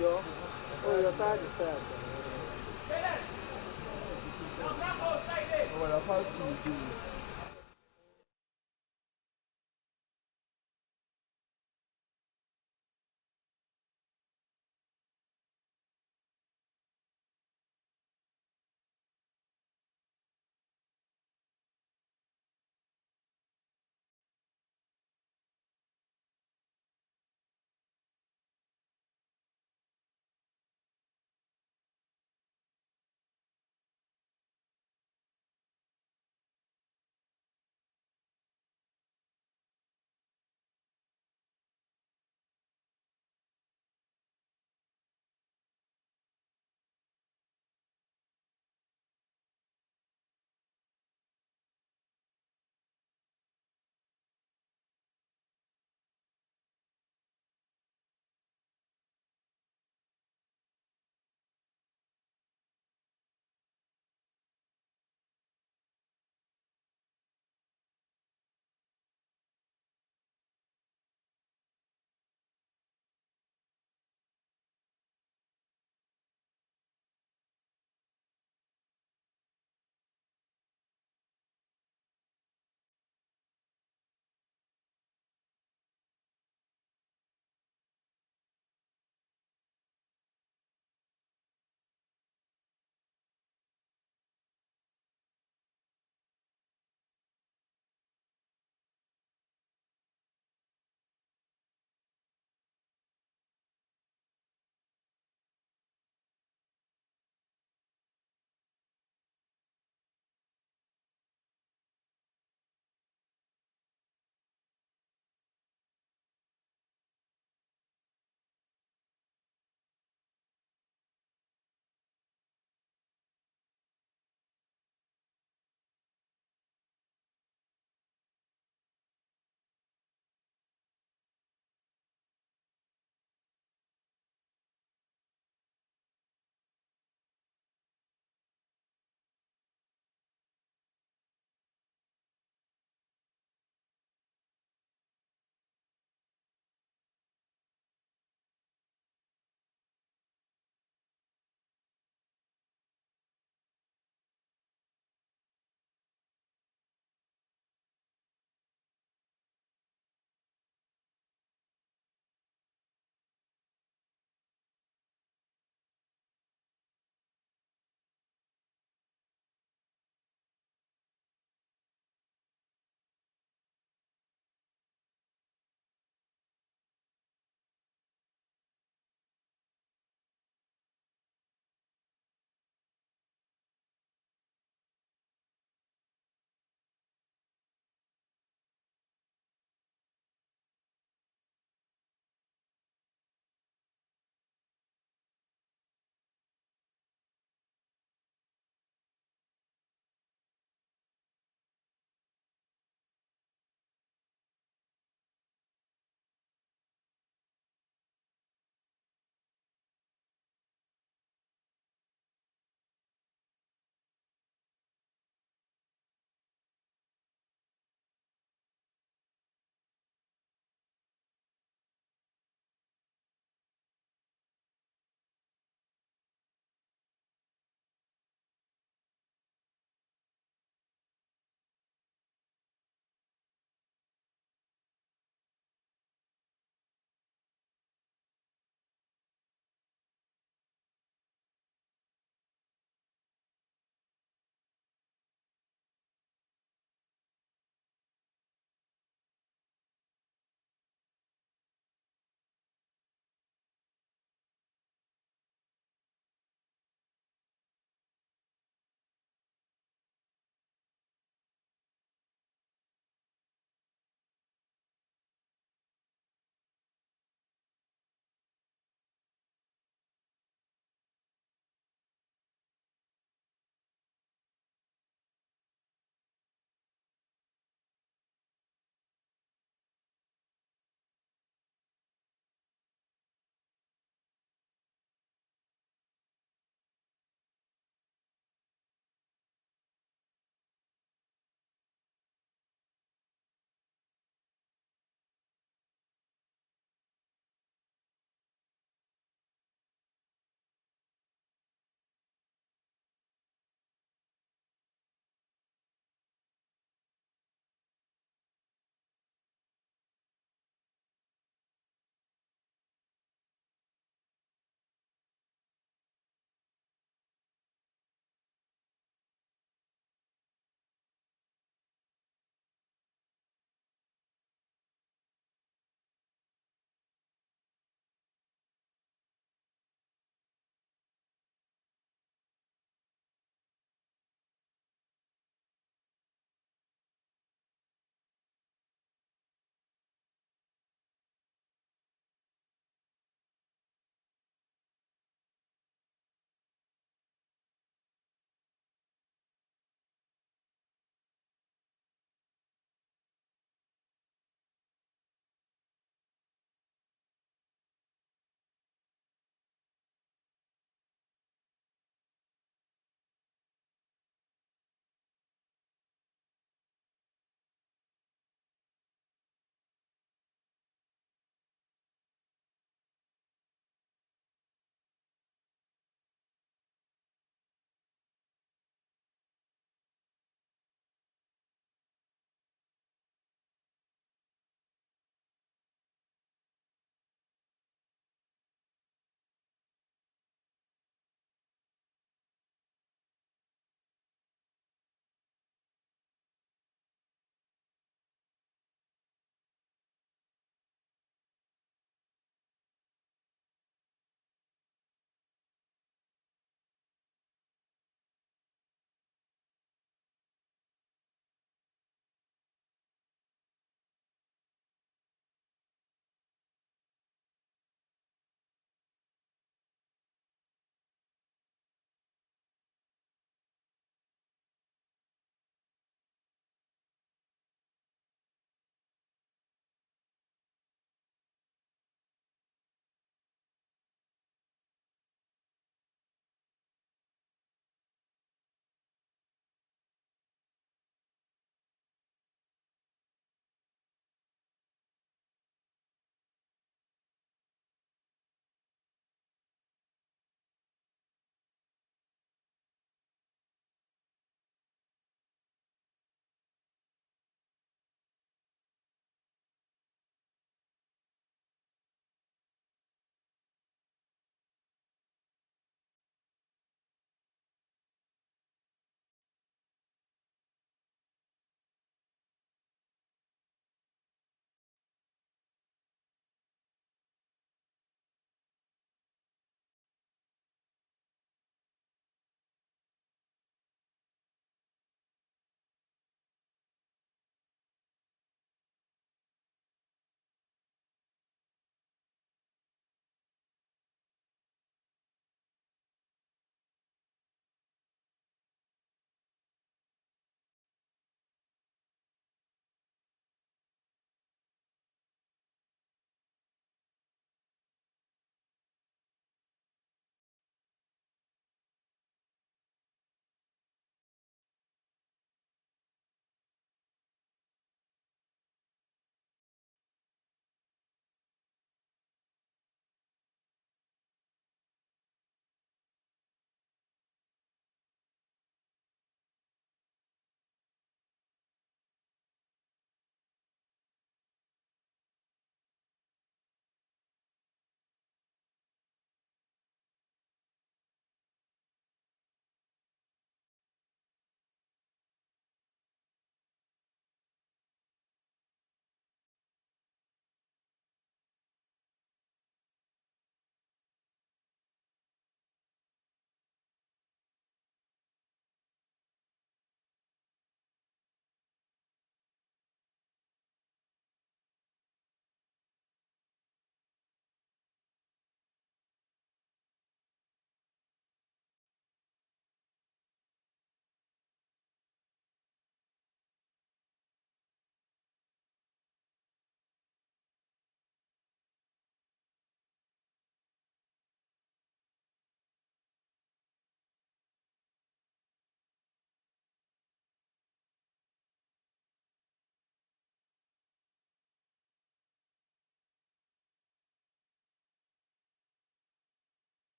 Your, oh, your side is tired. Oh, well, I can't see you.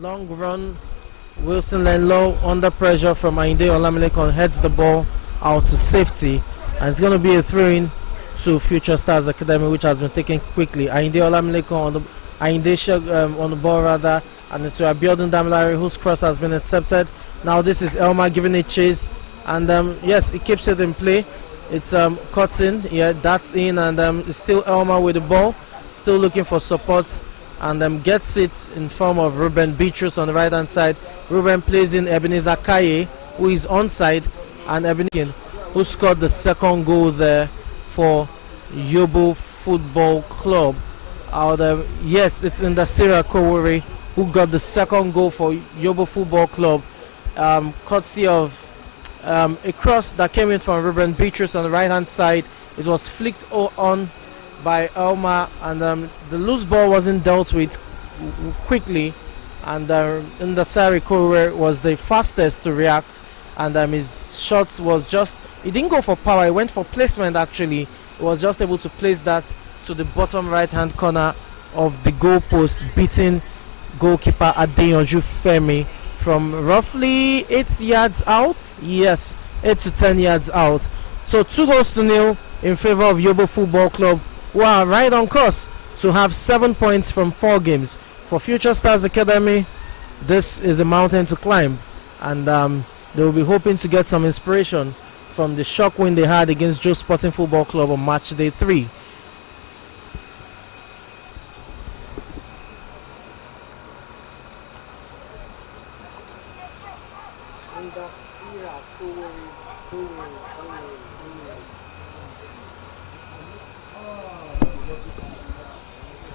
long run. Wilson Lenlow under pressure from Ayinde Olamilekan heads the ball out to safety, and it's going to be a throw-in to Future Stars Academy, which has been taken quickly. Ayinde Olamilekan on the ball rather, and it's to Abiodun Damilare, whose cross has been intercepted. Now this is Elma giving it chase, and yes, he keeps it in play. It's cuts in, yeah, that's in, and it's still Elma with the ball, still looking for support, and gets it in form of Ruben Beatrice on the right hand side. Ruben plays in Ebenezer Kaye, who is onside, and Ebenezer, who scored the second goal there for Yobo Football Club. Yes, it's in the Indasira Kowore, who got the second goal for Yobo Football Club, courtesy of a cross that came in from Ruben Beatrice on the right hand side. It was flicked on by Elma, and the loose ball wasn't dealt with quickly, and Indasira Kowore was the fastest to react, and his shot was just, he didn't go for power, he went for placement actually. He was just able to place that to the bottom right hand corner of the goal post, beating goalkeeper Adeyanju Femi from roughly 8 yards out. Yes, 8 to 10 yards out. So 2-0 in favor of Yobo Football Club, who are right on course to have 7 points from 4 games. For Future Stars Academy, this is a mountain to climb, and they will be hoping to get some inspiration from the shock win they had against Joe Sporting Football Club on match day 3.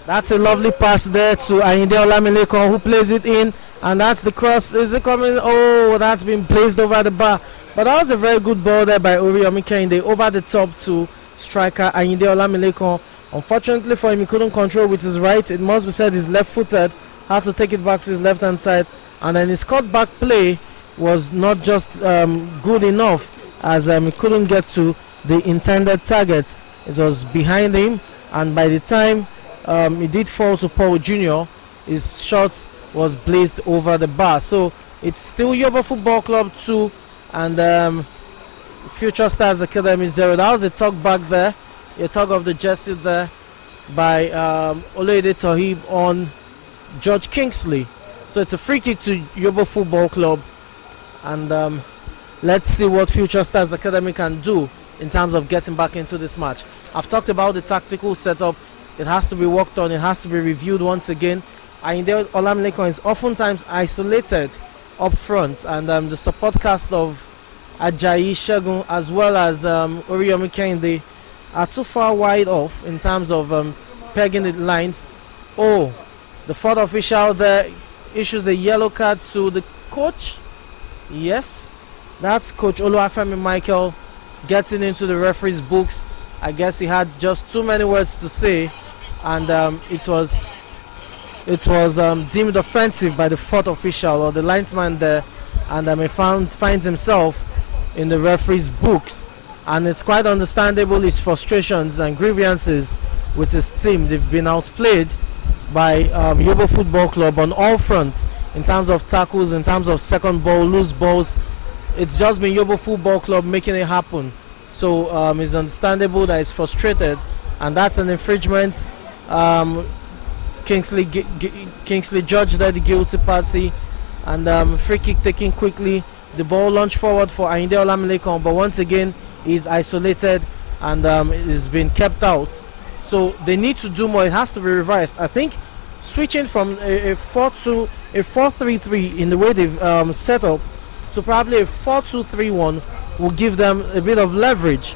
That's a lovely pass there to Ayinde Olamilekan, who plays it in, and that's the cross. Is it coming? Oh, that's been placed over the bar. But that was a very good ball there by Oriyomi Kehinde over the top to striker Ayinde Olamilekan. Unfortunately for him, he couldn't control with his right. It must be said he's left-footed. Had to take it back to his left-hand side, and then his cut-back play was not just good enough, as he couldn't get to the intended target. It was behind him, and by the time he did fall to Paul Jr., his shot was blazed over the bar. So it's still Yobo Football Club 2 and Future Stars Academy 0. That was a tug back there, a tug of the jersey there by Olede Tohib on George Kingsley. So it's a free kick to Yobo Football Club, and let's see what Future Stars Academy can do in terms of getting back into this match. I've talked about the tactical setup. It has to be worked on, it has to be reviewed once again. Ayinde Olamilekan is oftentimes isolated up front, and the support cast of Ajayi Shegun as well as Oriyomi Kehinde are too far wide off in terms of pegging the lines. Oh, the fourth official there issues a yellow card to the coach. Yes, that's Coach Oluwafemi Michael getting into the referee's books. I guess he had just too many words to say, and it was deemed offensive by the fourth official or the linesman there, and he finds himself in the referee's books. And it's quite understandable his frustrations and grievances with his team. They've been outplayed by Yobo Football Club on all fronts, in terms of tackles, in terms of second ball, loose balls. It's just been Yobo Football Club making it happen. So it's understandable that he's frustrated, and that's an infringement. Kingsley judged that the guilty party, and free kick taken quickly. The ball launched forward for Ayinde Olamilekan, but once again he's isolated and is being kept out. So they need to do more. It has to be revised. I think switching from a 4-3-3 in the way they've set up to probably a 4-2-3-1 will give them a bit of leverage,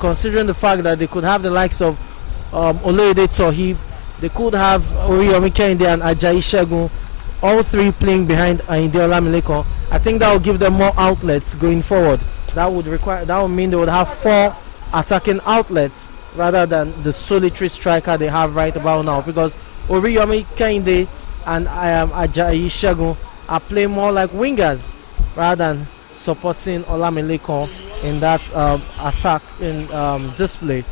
considering the fact that they could have the likes of Olede Tohib, they could have Oriyomi Kehinde and Ajayi Shegun, all three playing behind Ayinde Olamilekan. I think that will give them more outlets going forward. That would mean they would have 4 attacking outlets rather than the solitary striker they have right about now, because Oriyomi Kehinde and Ajayi Shegun are playing more like wingers rather than supporting Olamilekan in that attack in display.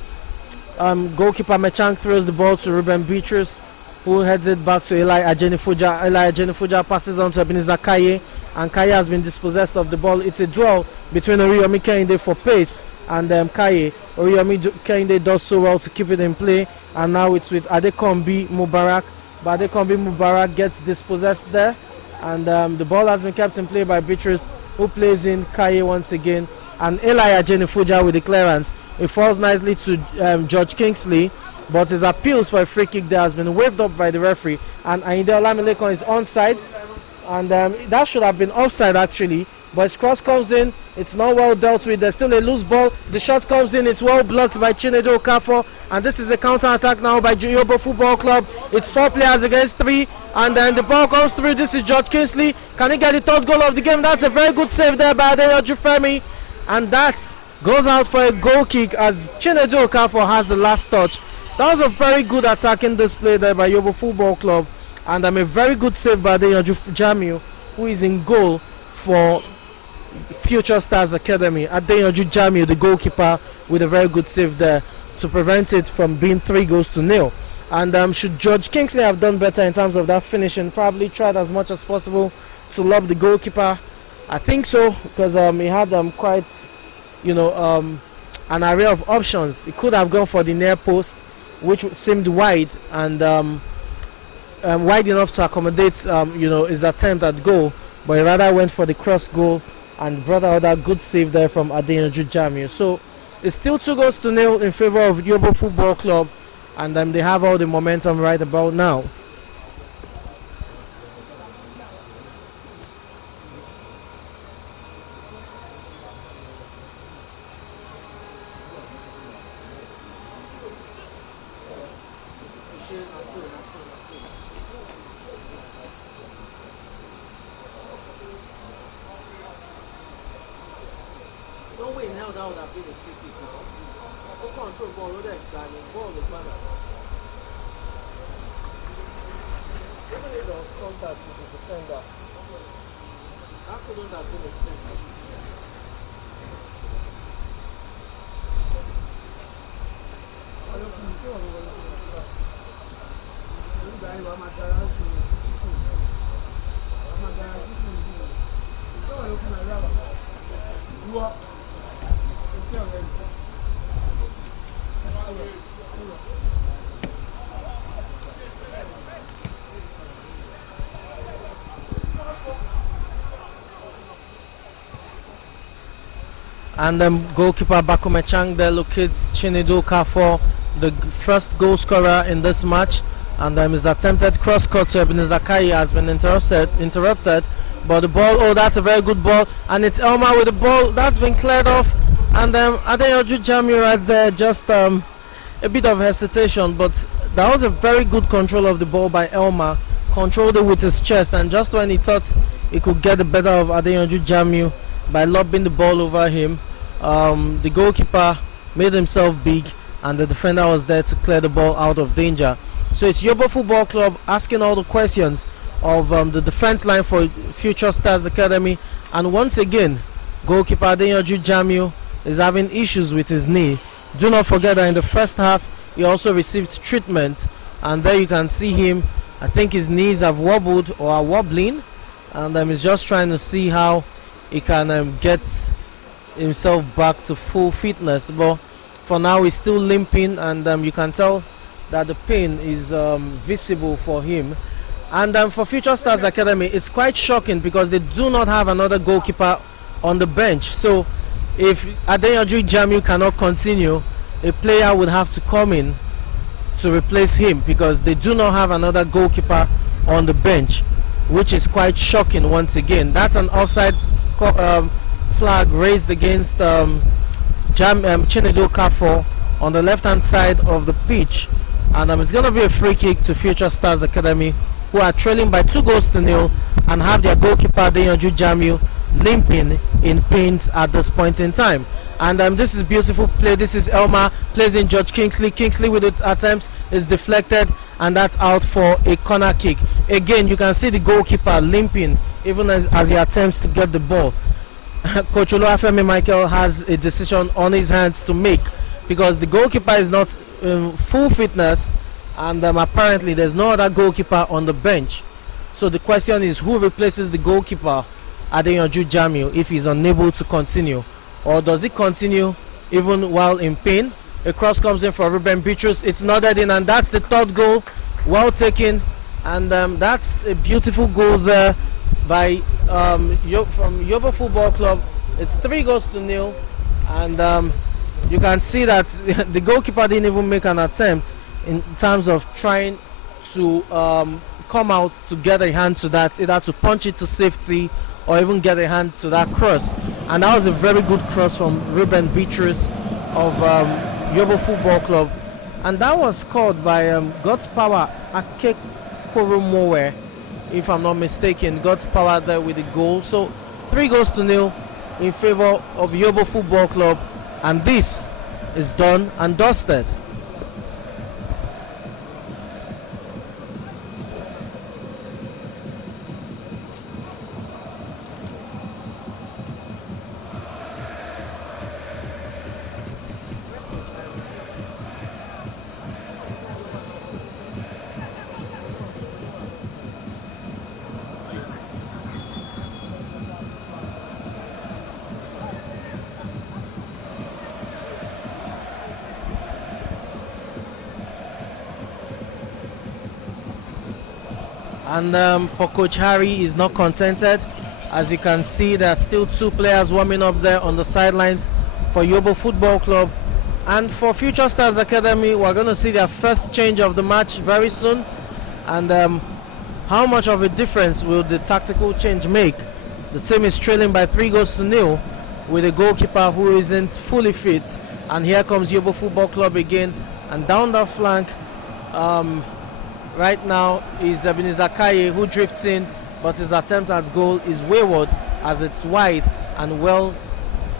Goalkeeper Mechang throws the ball to Ruben Beatrice, who heads it back to Eli Ajenifuja. Eli Ajenifuja passes on to Ebenezer Kaye, and Kaye has been dispossessed of the ball. It's a duel between Oriyomi Kehinde for pace and Kaye. Oriyomi Kehinde does so well to keep it in play, and now it's with Adekombi Mubarak. But Adekombi Mubarak gets dispossessed there, and the ball has been kept in play by Beatrice, who plays in Kaye once again, and Eli Ajenifuja with the clearance. It falls nicely to George Kingsley, but his appeals for a free kick there has been waved up by the referee, and Ayinde Olamilekon is onside, and that should have been offside actually, but his cross comes in, it's not well dealt with, there's still a loose ball, the shot comes in, it's well blocked by Chinedu Okafor, and this is a counter attack now by Yobo Football Club. It's 4 players against 3, and then the ball comes through. This is George Kingsley, can he get the third goal of the game? That's a very good save there by Adeyoju Femi, and that goes out for a goal kick as Chinedu Okafor has the last touch. That was a very good attacking display there by Yobo Football Club, and a very good save by Adeyanju Jamiu, who is in goal for Future Stars Academy. Adeyanju Jamiu, the goalkeeper, with a very good save there to prevent it from being 3-0. And should George Kingsley have done better in terms of that finishing? Probably tried as much as possible to lob the goalkeeper. I think so, because he had quite, an array of options. He could have gone for the near post, which seemed wide and wide enough to accommodate his attempt at goal, but he rather went for the cross goal and brought out that good save there from Adeyanju Jamiu. So it's still 2-0 in favor of Yobo Football Club, and they have all the momentum right about now. No way in hell that would have been a free kick. Who control ball, who that guy, ball the banner. Even if there was contact with the defender, that couldn't have been a free kick. And goalkeeper Bakome Chang there locates Chinedu Okafor, the first goal scorer in this match, and his attempted cross cut to Ebenezer Kaye has been interrupted, but the ball, that's a very good ball, and it's Elma with the ball that's been cleared off, and Adeyanju Jamiu right there, just a bit of hesitation, but that was a very good control of the ball by Elma, controlled it with his chest, and just when he thought he could get the better of Adeyanju Jamiu by lobbing the ball over him, the goalkeeper made himself big, and the defender was there to clear the ball out of danger. So it's Yobo Football Club asking all the questions of the defense line for Future Stars Academy, and once again goalkeeper Adeyanju Jamiu is having issues with his knee. Do not forget that in the first half he also received treatment, and there you can see him. I think his knees have wobbled or are wobbling, and he's just trying to see how he can get himself back to full fitness, but for now he's still limping, and you can tell that the pain is visible for him. And for Future Stars Academy, it's quite shocking because they do not have another goalkeeper on the bench. So if Adeyanju Jamiu cannot continue, a player would have to come in to replace him, because they do not have another goalkeeper on the bench, which is quite shocking once again. That's an offside flag raised against Chinedu Okafor on the left hand side of the pitch, and it's going to be a free kick to Future Stars Academy, who are trailing by 2-0 and have their goalkeeper Adeyanju Jamiu limping in pains at this point in time. And this is beautiful play. This is Elma, plays in George Kingsley. Kingsley with the attempts is deflected, and that's out for a corner kick. Again, you can see the goalkeeper limping even as he attempts to get the ball. Coach Oluwafemi Michael has a decision on his hands to make, because the goalkeeper is not in full fitness. and apparently there's no other goalkeeper on the bench. So the question is, who replaces the goalkeeper, Adeyanju Jamiu, if he's unable to continue, or does he continue even while in pain? A cross comes in for Ruben Beatrice. It's nodded in, and that's the third goal. Well taken, and that's a beautiful goal there by from Yobo Football Club. It's 3-0, and you can see that the goalkeeper didn't even make an attempt in terms of trying to come out to get a hand to that, either to punch it to safety or even get a hand to that cross. And that was a very good cross from Ruben Beatrice of Yobo Football Club, and that was scored by God's Power Akekoromowe, if I'm not mistaken. God's Power there with the goal. So 3-0 in favor of Yobo Football Club, and this is done and dusted. And for Coach Harry, he's not contented. As you can see, there are still 2 players warming up there on the sidelines for Yobo Football Club. And for Future Stars Academy, we're going to see their first change of the match very soon. And how much of a difference will the tactical change make? The team is trailing by 3-0 with a goalkeeper who isn't fully fit. And here comes Yobo Football Club again. And down that flank, right now is Ebenezer Kaye, who drifts in, but his attempt at goal is wayward as it's wide, and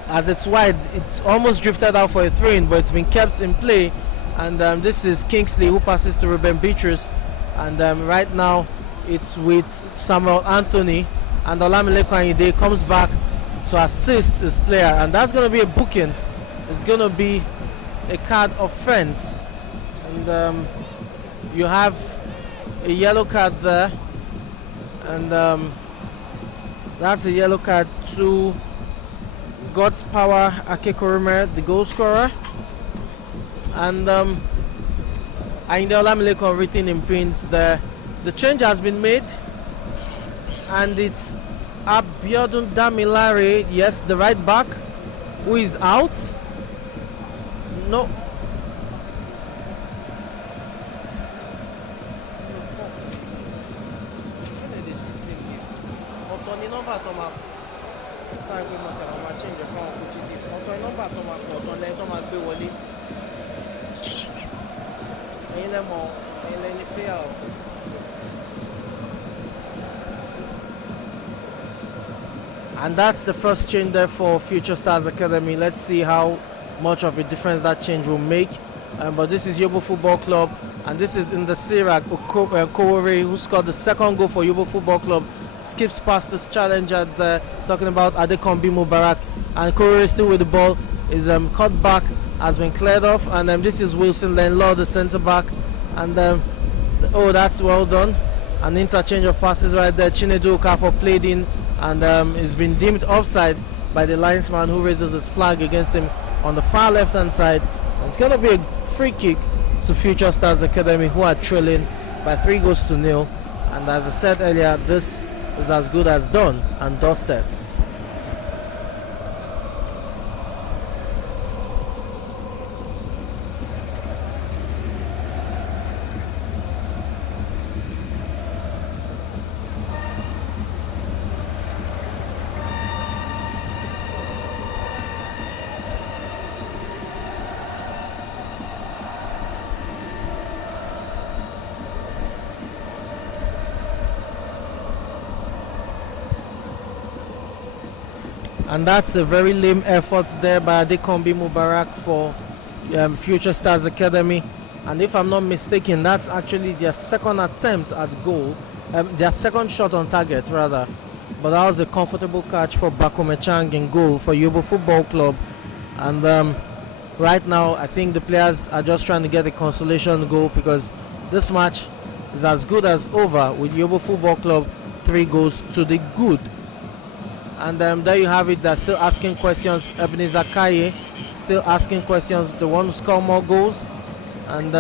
it's almost drifted out for a throw-in, but it's been kept in play. And this is Kingsley, who passes to Ruben Beatrice, and right now it's with Samuel Anthony, and Olamide Kwanyide comes back to assist his player, and that's going to be a booking. It's going to be a card offense, and you have a yellow card there, and that's a yellow card to God's Power Akekorome, the goal scorer, and Ainde Olamide written in pins there. The change has been made, and it's Abiodun Damilare, yes, the right back, who is out. No. And that's the first change there for Future Stars Academy. Let's see how much of a difference that change will make. But this is Yobo Football Club, and this is in the Sirak Kowore, who scored the second goal for Yobo Football Club. Skips past this challenger there, talking about Adekombi Mubarak, and Kowore still with the ball, is cut back, has been cleared off, and this is Wilson Lenlaw, the centre back, and oh, that's well done. An interchange of passes right there. Chinedu Okafor played in, and it's been deemed offside by the linesman, who raises his flag against him on the far left hand side. And it's going to be a free kick to Future Stars Academy, who are trailing by 3-0. And as I said earlier, this is as good as done and dusted. And that's a very lame effort there by Adekombi Mubarak for Future Stars Academy. And if I'm not mistaken, that's actually their second attempt at goal, their second shot on target rather. But that was a comfortable catch for Bakome Chang in goal for Yobo Football Club. And right now, I think the players are just trying to get a consolation goal, because this match is as good as over with Yobo Football Club 3 goals to the good. And there you have it. They're still asking questions. Ebenezer Kaye still asking questions. The one who scored more goals. And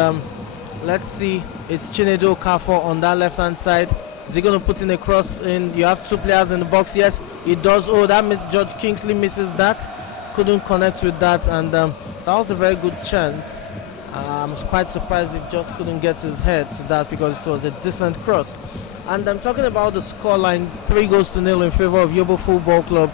let's see. It's Chinedu Okafor on that left hand side. Is he going to put in a cross in? You have 2 players in the box. Yes, he does. Oh, George Kingsley misses that. Couldn't connect with that. And that was a very good chance. I'm quite surprised he just couldn't get his head to that because it was a decent cross. And I'm talking about the scoreline, 3 goals to 0 in favor of Yobo Football Club.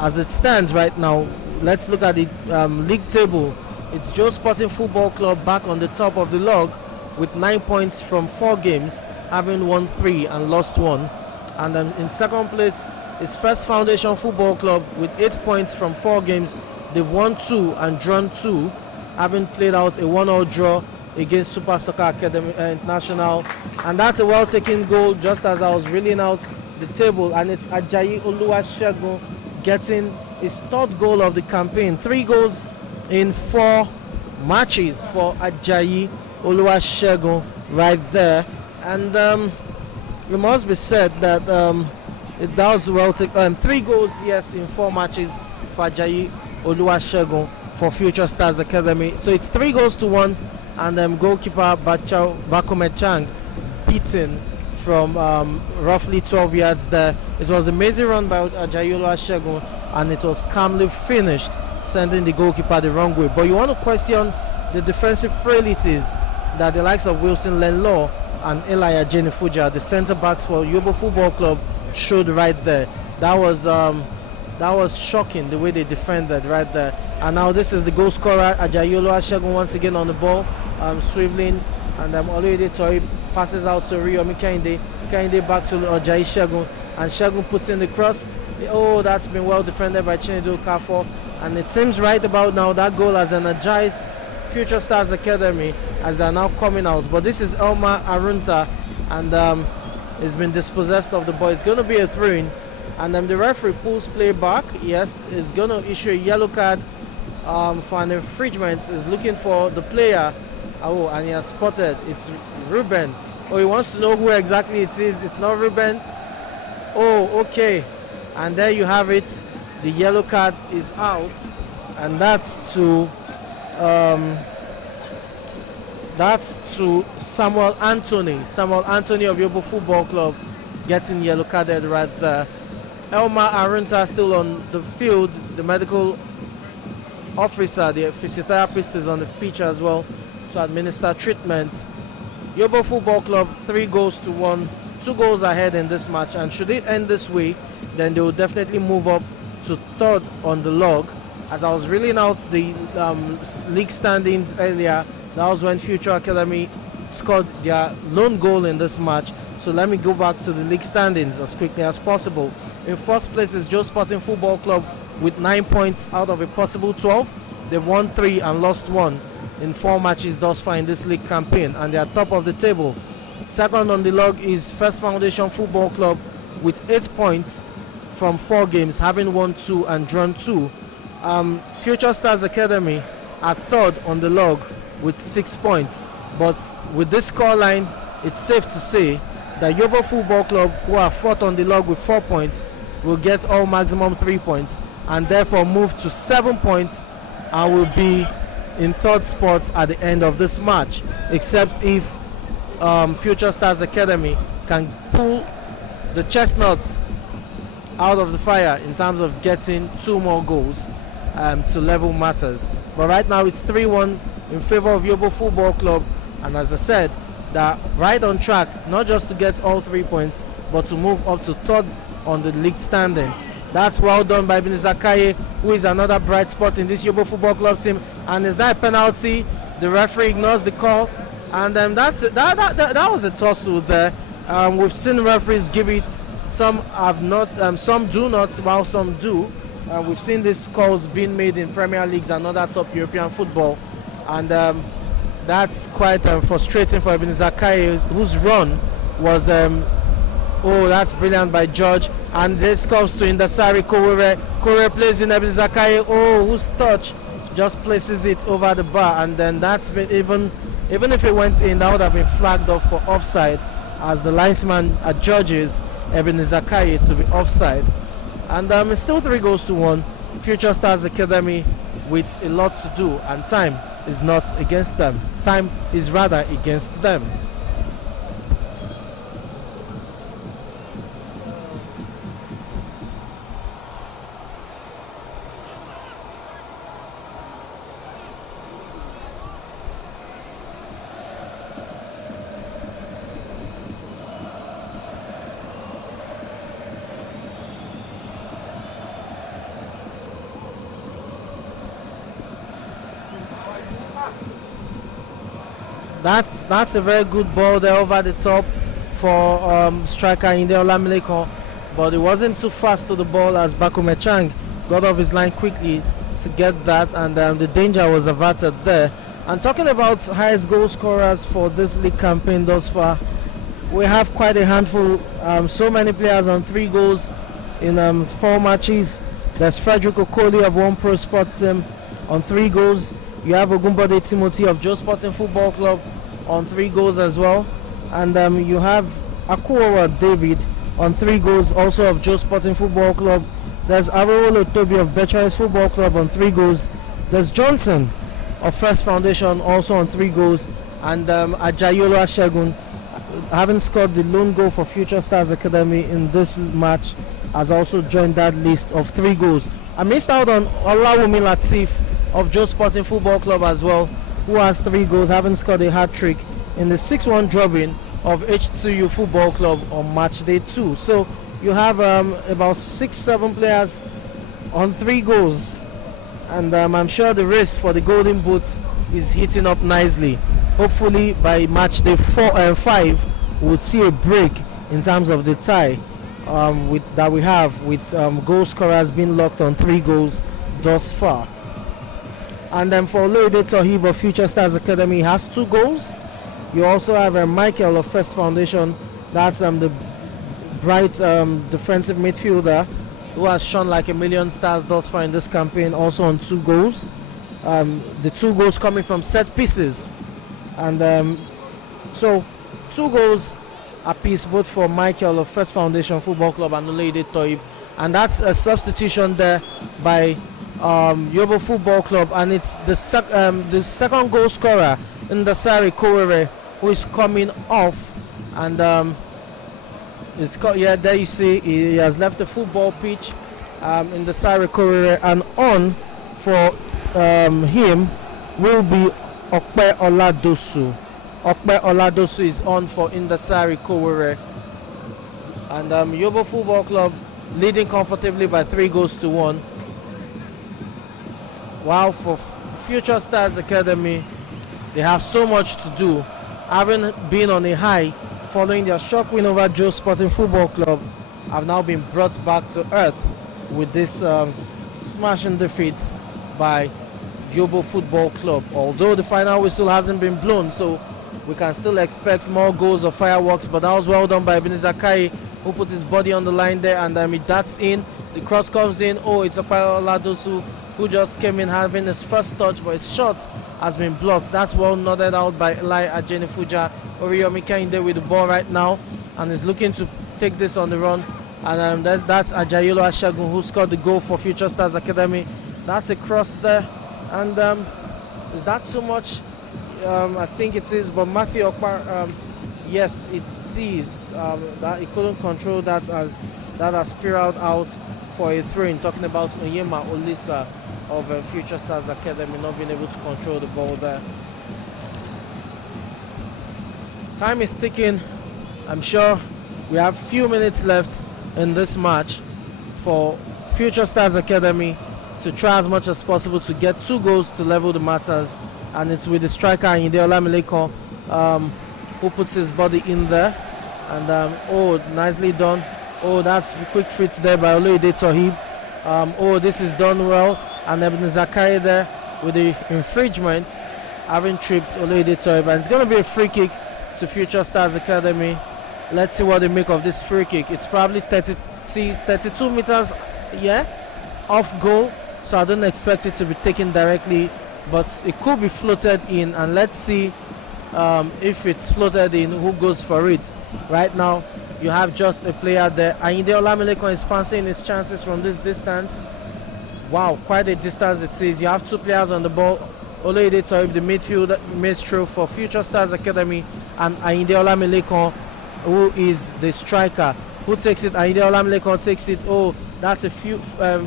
As it stands right now, let's look at the league table. It's Joe Sporting Football Club back on the top of the log with 9 points from 4 games, having won 3 and lost 1. And in second place is First Foundation Football Club with 8 points from 4 games. They've won 2 and drawn 2, having played out a 1-1 draw against Super Soccer Academy International. And that's a well-taken goal just as I was reeling out the table. And it's Ajayi Oluwasegun getting his 3rd goal of the campaign. 3 goals in 4 matches for Ajayi Oluwasegun right there. And it must be said that it does well taken. 3 goals, yes, in 4 matches for Ajayi Oluwasegun for Future Stars Academy. So it's 3 goals to 1. And goalkeeper Bakome Chang beaten from roughly 12 yards there. It was an amazing run by Ajayi Oluwasegun, and it was calmly finished, sending the goalkeeper the wrong way. But you want to question the defensive frailties that the likes of Wilson Lenlaw and Elia Jenifuja, the centre backs for Yobo Football Club, showed right there. That was shocking the way they defended right there. And now this is the goal scorer, Ajayi Oluwasegun, once again on the ball, swiveling, and Oluwade Tori passes out to Riyomi Kehinde back to Ajayi Segun, and Segun puts in the cross. Oh, that's been well defended by Chinedu Okafor, and it seems right about now that goal has energized Future Stars Academy as they are now coming out. But this is Elma Arunta, and he's been dispossessed of the ball. It's going to be a throw-in, and the referee pulls play back. Yes, is going to issue a yellow card for an infringement. Is looking for the player. Oh, and he has spotted. It's Ruben. Oh, he wants to know who exactly it is. It's not Ruben. Oh, okay. And there you have it. The yellow card is out, and that's to Samuel Anthony. Samuel Anthony of Yobo Football Club getting yellow carded right there. Elma Arunta still on the field. The medical officer, the physiotherapist, is on the pitch as well to administer treatment. Yobo Football Club 3 goals to 1, 2 goals ahead in this match, and should it end this way, then they will definitely move up to 3rd on the log. As I was reeling out the league standings earlier, that was when Future Academy scored their lone goal in this match. So let me go back to the league standings as quickly as possible. In first place is Joe Sporting Football Club with 9 points out of a possible 12. They've won 3 and lost 1 in 4 matches thus far in this league campaign, and they are top of the table. Second on the log is First Foundation Football Club with 8 points from 4 games, having won 2 and drawn 2. Future Stars Academy are 3rd on the log with 6 points. But with this scoreline, it's safe to say that Yobo Football Club, who are 4th on the log with 4 points, will get all maximum 3 points and therefore move to 7 points and will be in 3rd spot at the end of this match, except if Future Stars Academy can pull the chestnuts out of the fire in terms of getting 2 more goals to level matters. But right now it's 3-1 in favor of Yobo Football Club, and as I said, they're right on track, not just to get all 3 points, but to move up to 3rd on the league standings. That's well done by Ebenezer Kaye, who is another bright spot in this Yobo Football Club team. And is that a penalty? The referee ignores the call, and that was a tussle there. We've seen referees give it. Some have not. Some do not, while some do. We've seen these calls being made in Premier Leagues and other top European football, and that's quite frustrating for Ebenezer Kaye, whose run was. Oh, that's brilliant by George. And this comes to Indasari Kowore. Kowore plays in Ebenezer Kaye. Oh, whose touch just places it over the bar. And then that's been even Even if it went in, that would have been flagged off for offside, as the linesman adjudges Ebenezer Kaye to be offside. And it's still 3-1. Future Stars Academy with a lot to do, and time is not against them. Time is rather against them. That's a very good ball there over the top for striker Inde Olamilekon, but it wasn't too fast to the ball as Bakume Chang got off his line quickly to get that, and the danger was averted there. And talking about highest goal scorers for this league campaign thus far, we have quite a handful. So many players on 3 goals in 4 matches. There's Frederick Okoli of One Pro Sport Team on 3 goals. You have Ogunbode Timothy of Joe Sporting Football Club on 3 goals as well. And you have Akuowa David on 3 goals, also of Joe Sporting Football Club. There's Arolo Toby of Betcharis Football Club on 3 goals. There's Johnson of First Foundation also on 3 goals. And Ajayolo Ashegun, having scored the lone goal for Future Stars Academy in this match, has also joined that list of 3 goals. I missed out on Olawumi Latif of Joe Sporting Football Club as well, who has 3 goals, having scored a hat-trick in the 6-1 drubbing of H2U Football Club on match day 2. So you have about 6-7 players on 3 goals, and I'm sure the race for the Golden Boots is heating up nicely. Hopefully by match day 4 and 5 we'll see a break in terms of the tie that we have with goal scorers being locked on 3 goals thus far. And then for Oloyede Tohib of Future Stars Academy, he has 2 goals. You also have Michael of First Foundation, that's the bright defensive midfielder who has shone like a million stars thus far in this campaign, also on 2 goals. The 2 goals coming from set pieces. And so 2 goals apiece, both for Michael of First Foundation Football Club and Oloyede Tohib. And that's a substitution there by Yobo Football Club, and it's the second goal scorer in the Sari Kowere who is coming off, and there you see he has left the football pitch in the Sari Kowere, and on for him will be Okpe Oladosu. Okpe Oladosu is on for Indasari Kowere, and Yobo Football Club leading comfortably by 3-1. While for Future Stars Academy, they have so much to do. Having been on a high following their shock win over Joe Sporting Football Club, have now been brought back to earth with this smashing defeat by Yobo Football Club. Although the final whistle hasn't been blown, so we can still expect more goals or fireworks, but that was well done by Ebenezer Kaye, who put his body on the line there, and he darts in. The cross comes in. Oh, it's Okpe Oladosu who just came in having his first touch, but his shot has been blocked. That's well nodded out by Eli Ajenifuja. Oriyomi Kehinde with the ball right now and is looking to take this on the run. And that's Ajayolo Ashegun who scored the goal for Future Stars Academy. That's a cross there. And is that too much? I think it is, but Matthew Okpar, yes, it is. That he couldn't control that, as that has spiraled out for a throw-in. Talking about Onyema Olisa of Future Stars Academy not being able to control the ball there. Time is ticking. I'm sure we have a few minutes left in this match for Future Stars Academy to try as much as possible to get 2 goals to level the matters, and it's with the striker Inde Olamilekon who puts his body in there, and oh, nicely done. Oh, that's quick fits there by Oloyede Tohib. Oh, this is done well, and Ebenezer Kaye there with the infringement, having tripped Oloyede Tohib, and it's going to be a free kick to Future Stars Academy. Let's see what they make of this free kick. It's probably 32 meters, yeah, off goal, so I don't expect it to be taken directly, but it could be floated in, and let's see if it's floated in, who goes for it. Right now, you have just a player there. Ayinde Olamilekon is fancying his chances from this distance. Wow, quite a distance it is. You have two players on the ball. Oloyede Toib, the midfield maestro for Future Stars Academy, and Ayinde Olamilekon, who is the striker. Who takes it? Ayinde Olamilekon takes it. Oh, that's a few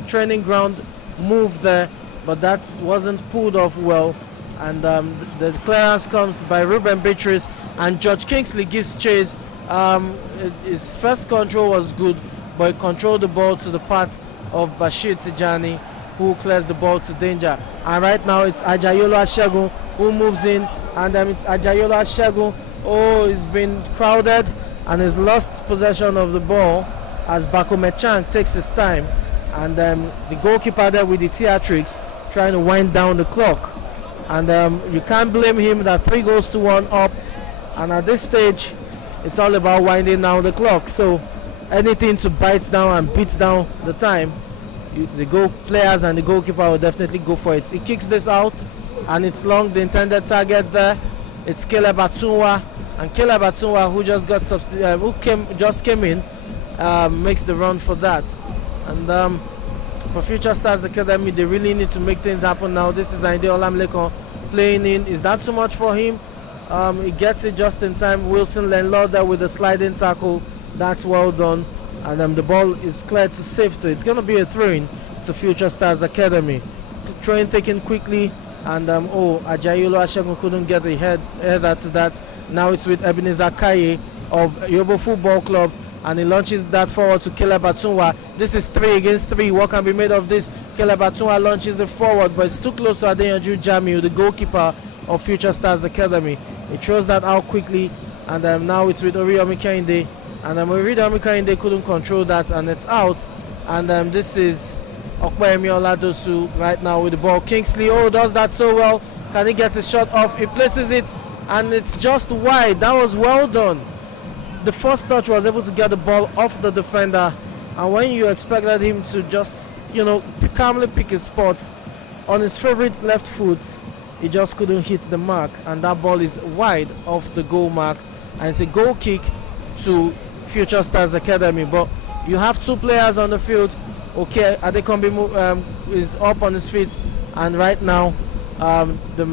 training ground move there, but that wasn't pulled off well. And the clearance comes by Ruben Beatrice, and George Kingsley gives chase. His first control was good, but he controlled the ball to the path of Bashir Tijani, who clears the ball to danger. And right now it's Ajayolo Ashegun who moves in, and it's Ajayolo Ashegun. Oh, he's been crowded and has lost possession of the ball as Bakome Chang takes his time. And the goalkeeper there with the theatrics trying to wind down the clock. And you can't blame him that 3-1 up. And at this stage, it's all about winding down the clock. So anything to bite down and beat down the time, the goal players and the goalkeeper will definitely go for it. He kicks this out, and it's long. The intended target there, it's Caleb Atunwa, and Caleb Atunwa, who just got came in, makes the run for that. And for Future Stars Academy, they really need to make things happen now. This is Ayinde Olamilekon playing in. Is that too much for him? He gets it just in time. Wilson Lenlord there with a sliding tackle. That's well done. And the ball is cleared to safety. It's going to be a throw-in to Future Stars Academy. Throw-in taken quickly. And Ajayolo Ashegun couldn't get a header to that. Now it's with Ebenezer Kaye of Yobo Football Club. And he launches that forward to Caleb Atunwa. This is 3 against 3. What can be made of this? Caleb Atunwa launches it forward, but it's too close to Adeyanju Jamiu, the goalkeeper of Future Stars Academy. He throws that out quickly, and now it's with Oriyomi Kehinde. And Oriyomi Kehinde couldn't control that, and it's out. And this is Okpeyemi Oladosu right now with the ball. Kingsley, does that so well. Can he get his shot off? He places it, and it's just wide. That was well done. The first touch was able to get the ball off the defender, and when you expected him to just, calmly pick his spot on his favorite left foot, he just couldn't hit the mark, and that ball is wide off the goal mark, and it's a goal kick to Future Stars Academy. But you have two players on the field. Okay, Adekombi is up on his feet, and right now the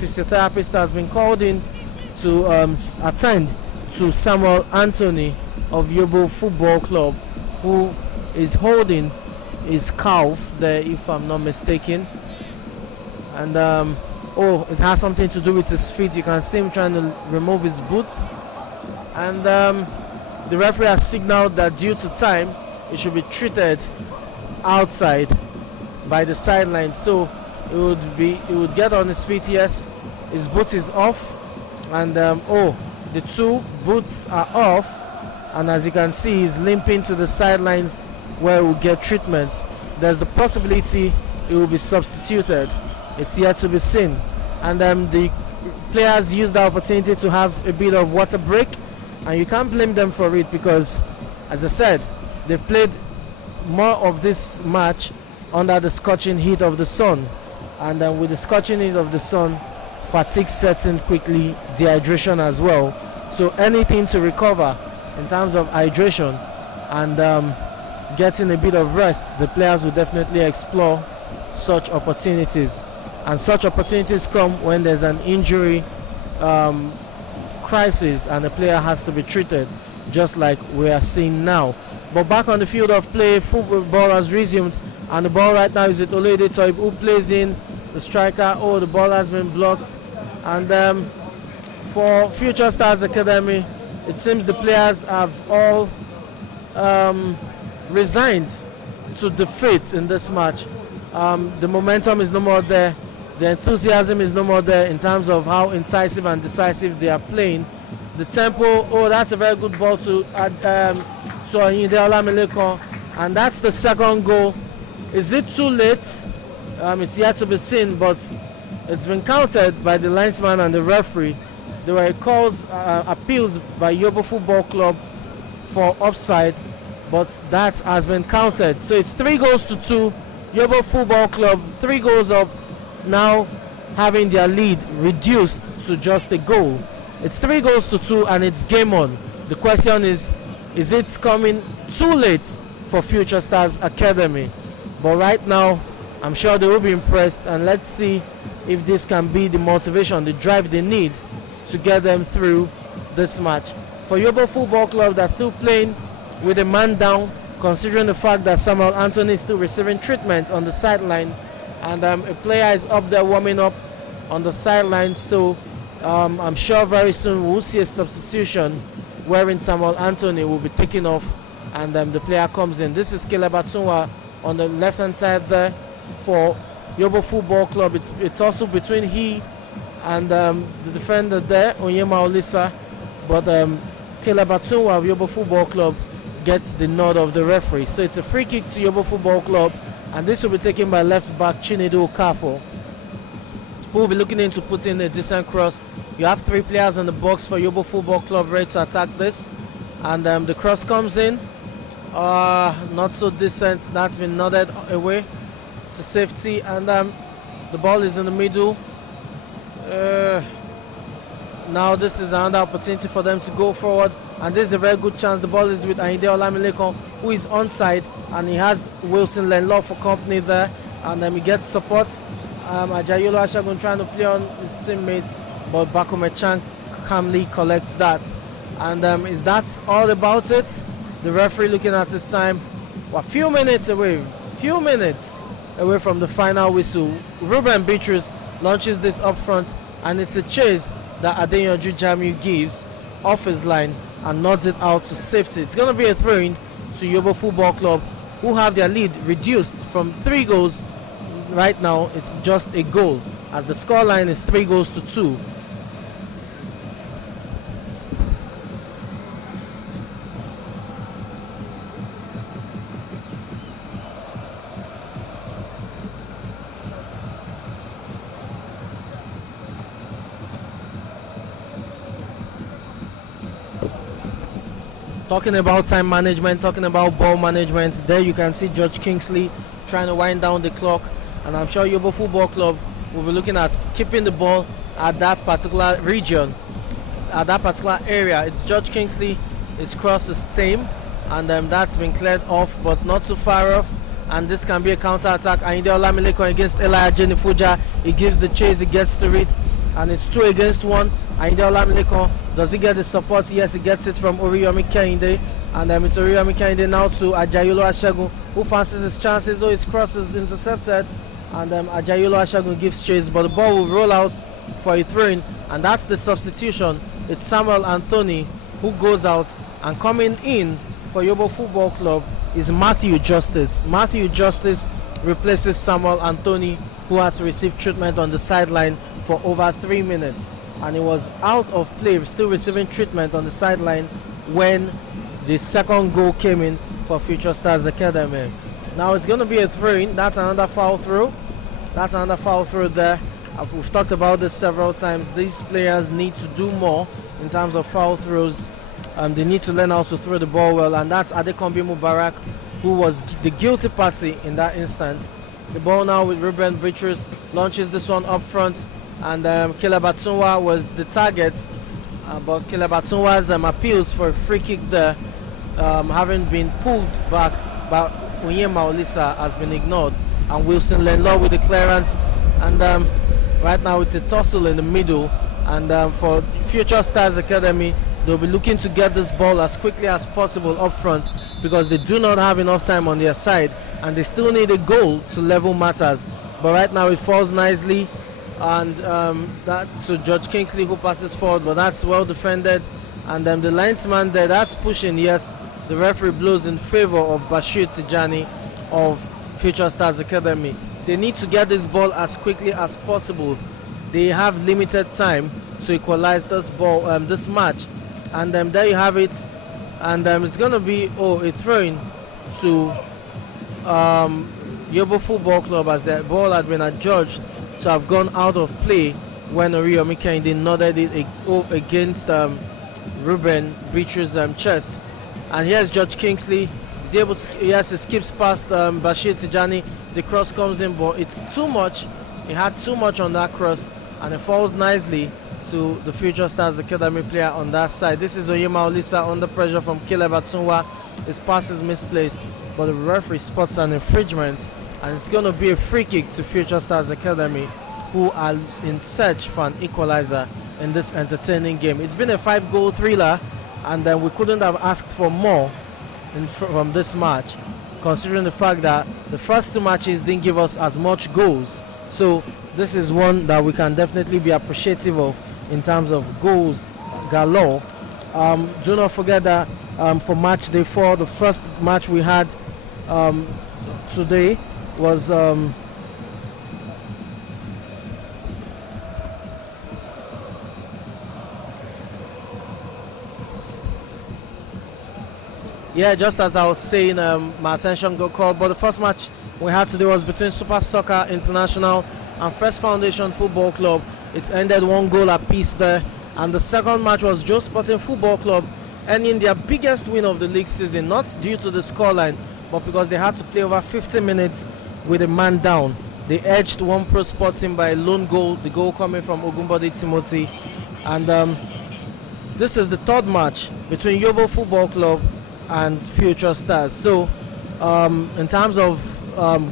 physiotherapist has been called in to attend to Samuel Anthony of Yobo Football Club, who is holding his calf there, if I'm not mistaken. And it has something to do with his feet. You can see him trying to remove his boots. And the referee has signaled that due to time, it should be treated outside by the sideline. So it would get on his feet. Yes, his boot is off, and the two boots are off, and as you can see, he's limping to the sidelines where he will get treatment. There's the possibility he will be substituted. It's yet to be seen. And the players use the opportunity to have a bit of water break, and you can't blame them for it because, as I said, they've played more of this match under the scorching heat of the sun, and with the scorching heat of the sun, fatigue sets in quickly, dehydration as well. So anything to recover in terms of hydration and getting a bit of rest, the players will definitely explore such opportunities. And such opportunities come when there's an injury crisis and the player has to be treated, just like we are seeing now. But back on the field of play, football has resumed, and the ball right now is with Oloyede Toib, who plays in the striker. The ball has been blocked. And for Future Stars Academy, it seems the players have all resigned to defeat in this match. The momentum is no more there. The enthusiasm is no more there in terms of how incisive and decisive they are playing. The tempo, that's a very good ball to Ayinde Olamilekon, and that's the second goal. Is it too late? It's yet to be seen, but it's been counted by the linesman and the referee. There were appeals by Yobo Football Club for offside, but that has been counted. So it's 3-2. Yobo Football Club 3 goals up, now having their lead reduced to just a goal. It's 3 goals to 2 and it's game on. The question is it coming too late for Future Stars Academy? But right now, I'm sure they will be impressed, and let's see if this can be the motivation, the drive they need to get them through this match. For Yobo Football Club, they're still playing with a man down, considering the fact that Samuel Anthony is still receiving treatment on the sideline, and a player is up there warming up on the sideline. So I'm sure very soon we'll see a substitution wherein Samuel Anthony will be taken off, and the player comes in. This is Caleb Atunwa on the left hand side there for Yobo Football Club. It's also between he and the defender there, Onyema Olisa, but Caleb Atunwa of Yobo Football Club gets the nod of the referee. So it's a free kick to Yobo Football Club, and this will be taken by left back Chinedu Okafo, who will be looking in to put in a decent cross. You have 3 players in the box for Yobo Football Club ready to attack this, and the cross comes in. Not so decent. That's been nodded away to safety, and the ball is in the middle. Now this is another opportunity for them to go forward, and this is a very good chance. The ball is with Ayinde Olamilekon, who is onside, and he has Wilson Lenlaw for company there, and he gets support. Ajayolo Ashagun trying to play on his teammates, but Bakume Chan calmly collects that. And is that all about it? The referee looking at his time. We're a few minutes away from the final whistle. Ruben Beatrice launches this up front, and it's a chase that Adeyanju Jamiu gives off his line and nods it out to safety. It's going to be a throw-in to Yobo Football Club, who have their lead reduced from 3 goals. Right now, it's just a goal, as the scoreline is 3 goals to 2. Talking about time management, talking about ball management, there you can see George Kingsley trying to wind down the clock, and I'm sure Yobo Football Club will be looking at keeping the ball at that particular region, at that particular area. It's George Kingsley, his cross is tame, and that's been cleared off, but not too far off, and this can be a counter-attack. Ayinde Olamilekon against Elijah Jenifuja, he gives the chase, he gets to it, and it's 2 against 1. Ayinde Olamilekon, does he get the support? Yes, he gets it from Oriyomi Kehinde, and it's Oriyomi Kehinde now to Ajayolo Ashagun, who fancies his chances. His cross is intercepted, and Ajayolo Ashagun gives chase, but the ball will roll out for a throw-in, and that's the substitution. It's Samuel Anthony who goes out, and coming in for Yobo Football Club is Matthew Justice. Matthew Justice replaces Samuel Anthony, who had to receive treatment on the sideline for over 3 minutes, and he was out of play, still receiving treatment on the sideline when the second goal came in for Future Stars Academy. Now it's going to be a throw-in. That's another foul throw. That's another foul throw there. We've talked about this several times. These players need to do more in terms of foul throws. They need to learn how to throw the ball well, and that's Adekombi Mubarak, who was the guilty party in that instance. The ball now with Ruben Beatrice, launches this one up front, and Caleb Atunwa was the target, but Caleb Atunwa's appeals for a free kick there, having been pulled back by Onyema Olisa, has been ignored, and Wilson Lenlaw with the clearance, and right now it's a tussle in the middle, and for Future Stars Academy, they'll be looking to get this ball as quickly as possible up front, because they do not have enough time on their side, and they still need a goal to level matters. But right now it falls nicely, and that to George Kingsley, who passes forward, but that's well defended, and the linesman there, that's pushing. Yes, the referee blows in favor of Bashir Tijani of Future Stars Academy. They need to get this ball as quickly as possible. They have limited time to equalize this ball, this match, and there you have it. And it's going to be a throw-in to Yobo Football Club, as the ball had been adjudged to have gone out of play when Oriyomi Kehinde nodded it against Ruben Beatrice's chest. And here's George Kingsley. He's able to, yes, he skips past Bashir Tijani. The cross comes in, but it's too much. He had too much on that cross, and it falls nicely to the Future Stars Academy player on that side. This is Oyema Olisa under pressure from Caleb Atunwa. His pass is misplaced, but the referee spots an infringement, and it's going to be a free kick to Future Stars Academy, who are in search for an equalizer in this entertaining game. It's been a 5-goal thriller, and we couldn't have asked for more from this match, considering the fact that the first two matches didn't give us as much goals. So this is one that we can definitely be appreciative of in terms of goals galore. Do not forget that for match day 4, the first match we had today was yeah, just as I was saying, my attention got called. But the first match we had today was between Super Soccer International and First Foundation Football Club. It ended 1 goal apiece there. And the second match was Joe Sporting Football Club ending their biggest win of the league season, not due to the scoreline, but because they had to play over 50 minutes with a man down. They edged One Pro Sporting by a lone goal, the goal coming from Ogunbode Timothy. And this is the third match between Yobo Football Club and Future Stars. So in terms of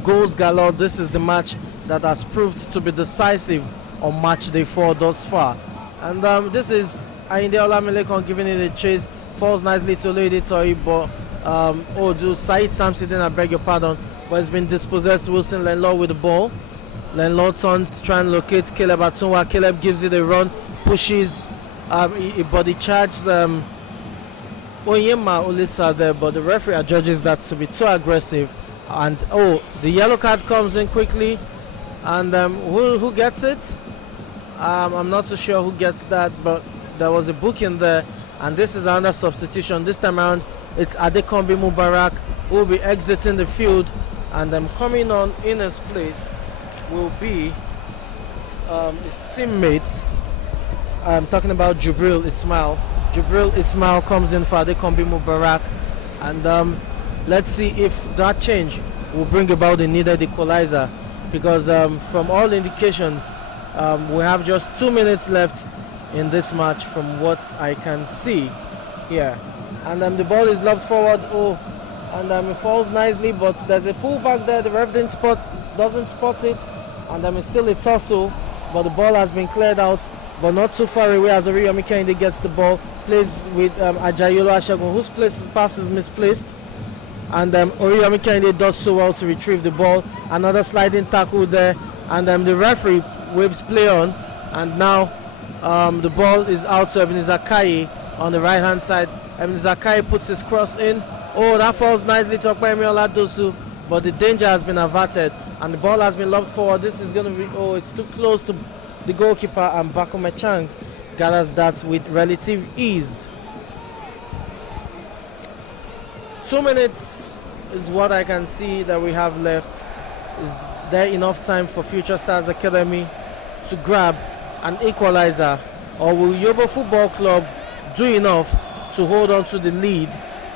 goals galore, this is the match that has proved to be decisive on match day 4 thus far. And this is Ayinde Olamilekon giving it a chase, falls nicely to Lady Toy, but Said Samson, I beg your pardon, but it's been dispossessed. Wilson Lenlaw with the ball. Lenlaw turns, try and locate Caleb Atunwa. Caleb gives it a run, pushes, he body charges Oyema Olisa there, but the referee adjudges that to be too aggressive. And the yellow card comes in quickly, and who gets it? I'm not so sure who gets that, but there was a booking there, and this is another substitution. This time around, it's Adekombi Mubarak who will be exiting the field, and coming on in his place will be his teammate. I'm talking about Jubril Ismail. Jubril Ismail comes in for Adekombi Mubarak, and let's see if that change will bring about the needed equalizer, because from all indications, we have just 2 minutes left in this match from what I can see here. And the ball is lobbed forward, and it falls nicely, but there's a pullback there. The ref doesn't spot it, and it's still a tussle, but the ball has been cleared out, but not too far away as Oriyomi Kehinde gets the ball, plays with Ajayolo Ashagun, whose pass is misplaced, and Oriyomi Kehinde does so well to retrieve the ball. Another sliding tackle there, and the referee waves play on, and now the ball is out to Ebenezer Kaye on the right hand side. Ebenezer Kaye puts his cross in. That falls nicely to Okpayemi Oladosu, but the danger has been averted, and the ball has been lobbed forward. This is going to be, it's too close to the goalkeeper, and Bakome Chang gathers that with relative ease. 2 minutes is what I can see that we have left. Is there enough time for Future Stars Academy to grab an equalizer, or will Yobo Football Club do enough to hold on to the lead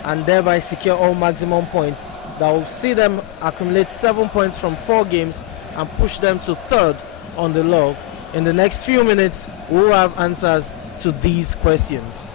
and thereby secure all maximum points that will see them accumulate 7 points from 4 games and push them to 3rd on the log? In the next few minutes, we will have answers to these questions.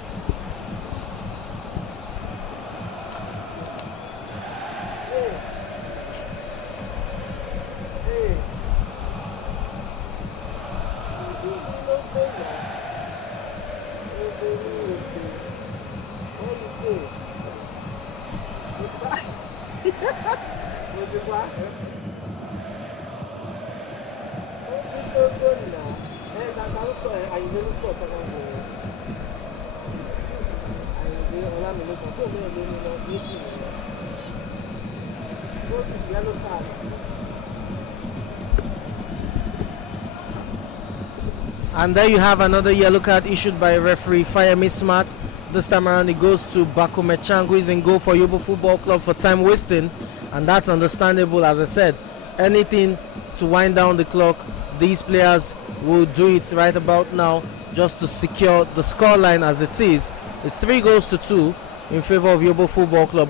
And there you have another yellow card issued by referee Fayemi Smart. This time around it goes to Bakome Chang, who is in goal for Yobo Football Club for time wasting, and that's understandable. As I said, anything to wind down the clock, these players will do it right about now just to secure the scoreline as it is. It's 3 goals to 2 in favor of Yobo Football Club,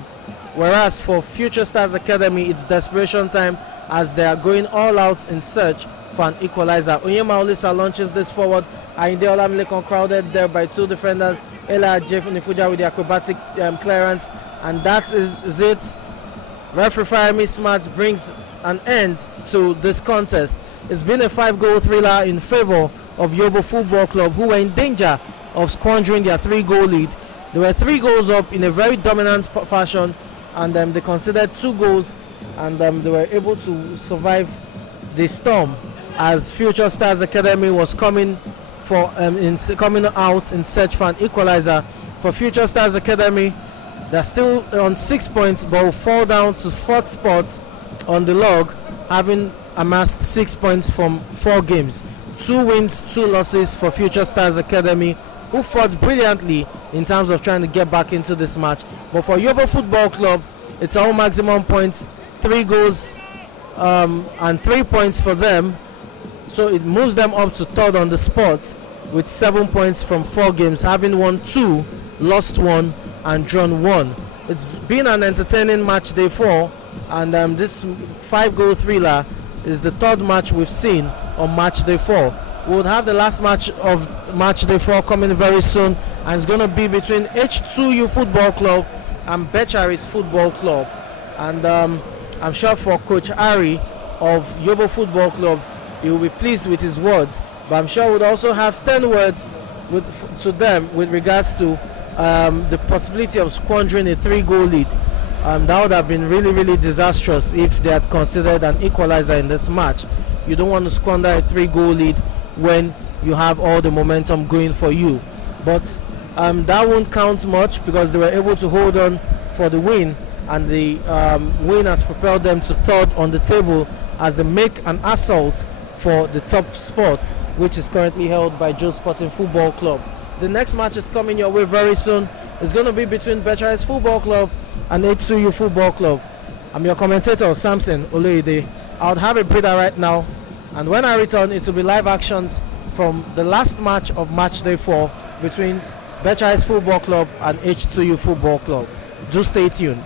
whereas for Future Stars Academy it's desperation time, as they are going all out in search for an equalizer. Onyema Olisa launches this forward. Ainde Olamilekon crowded there by two defenders. Ella Jeff Nifuja with the acrobatic clearance, and that is it. Referee Fayemi Smart brings an end to this contest. It's been a 5-goal thriller in favor of Yobo Football Club, who were in danger of squandering their 3-goal lead. They were 3 goals up in a very dominant fashion, and they conceded 2 goals, and they were able to survive the storm as Future Stars Academy was coming out in search for an equalizer. For Future Stars Academy, they're still on 6 points, but will fall down to 4th spot on the log, having amassed 6 points from 4 games. 2 wins, 2 losses for Future Stars Academy, who fought brilliantly in terms of trying to get back into this match. But for Yobo Football Club, it's all maximum points, 3 goals and 3 points for them. So it moves them up to 3rd on the spot with 7 points from 4 games, having won 2, lost 1, and drawn 1. It's been an entertaining match day 4, and this 5-goal thriller is the 3rd match we've seen on match day 4. We'll have the last match of match day 4 coming very soon, and it's going to be between H2U Football Club and Becharis Football Club. And I'm sure for Coach Ari of Yobo Football Club, he will be pleased with his words, but I'm sure we'll also have stern words to them with regards to the possibility of squandering a 3-goal lead. That would have been really, really disastrous if they had considered an equalizer in this match. You don't want to squander a 3-goal lead when you have all the momentum going for you. But that won't count much because they were able to hold on for the win, and the win has propelled them to 3rd on the table as they make an assault for the top spot, which is currently held by Joe Sporting Football Club. The next match is coming your way very soon. It's going to be between Becharis Football Club and H2U Football Club. I'm your commentator, Samson Oloide. I'll have a breather right now, and when I return, it will be live actions from the last match of match day 4 between Becharis Football Club and H2U Football Club. Do stay tuned.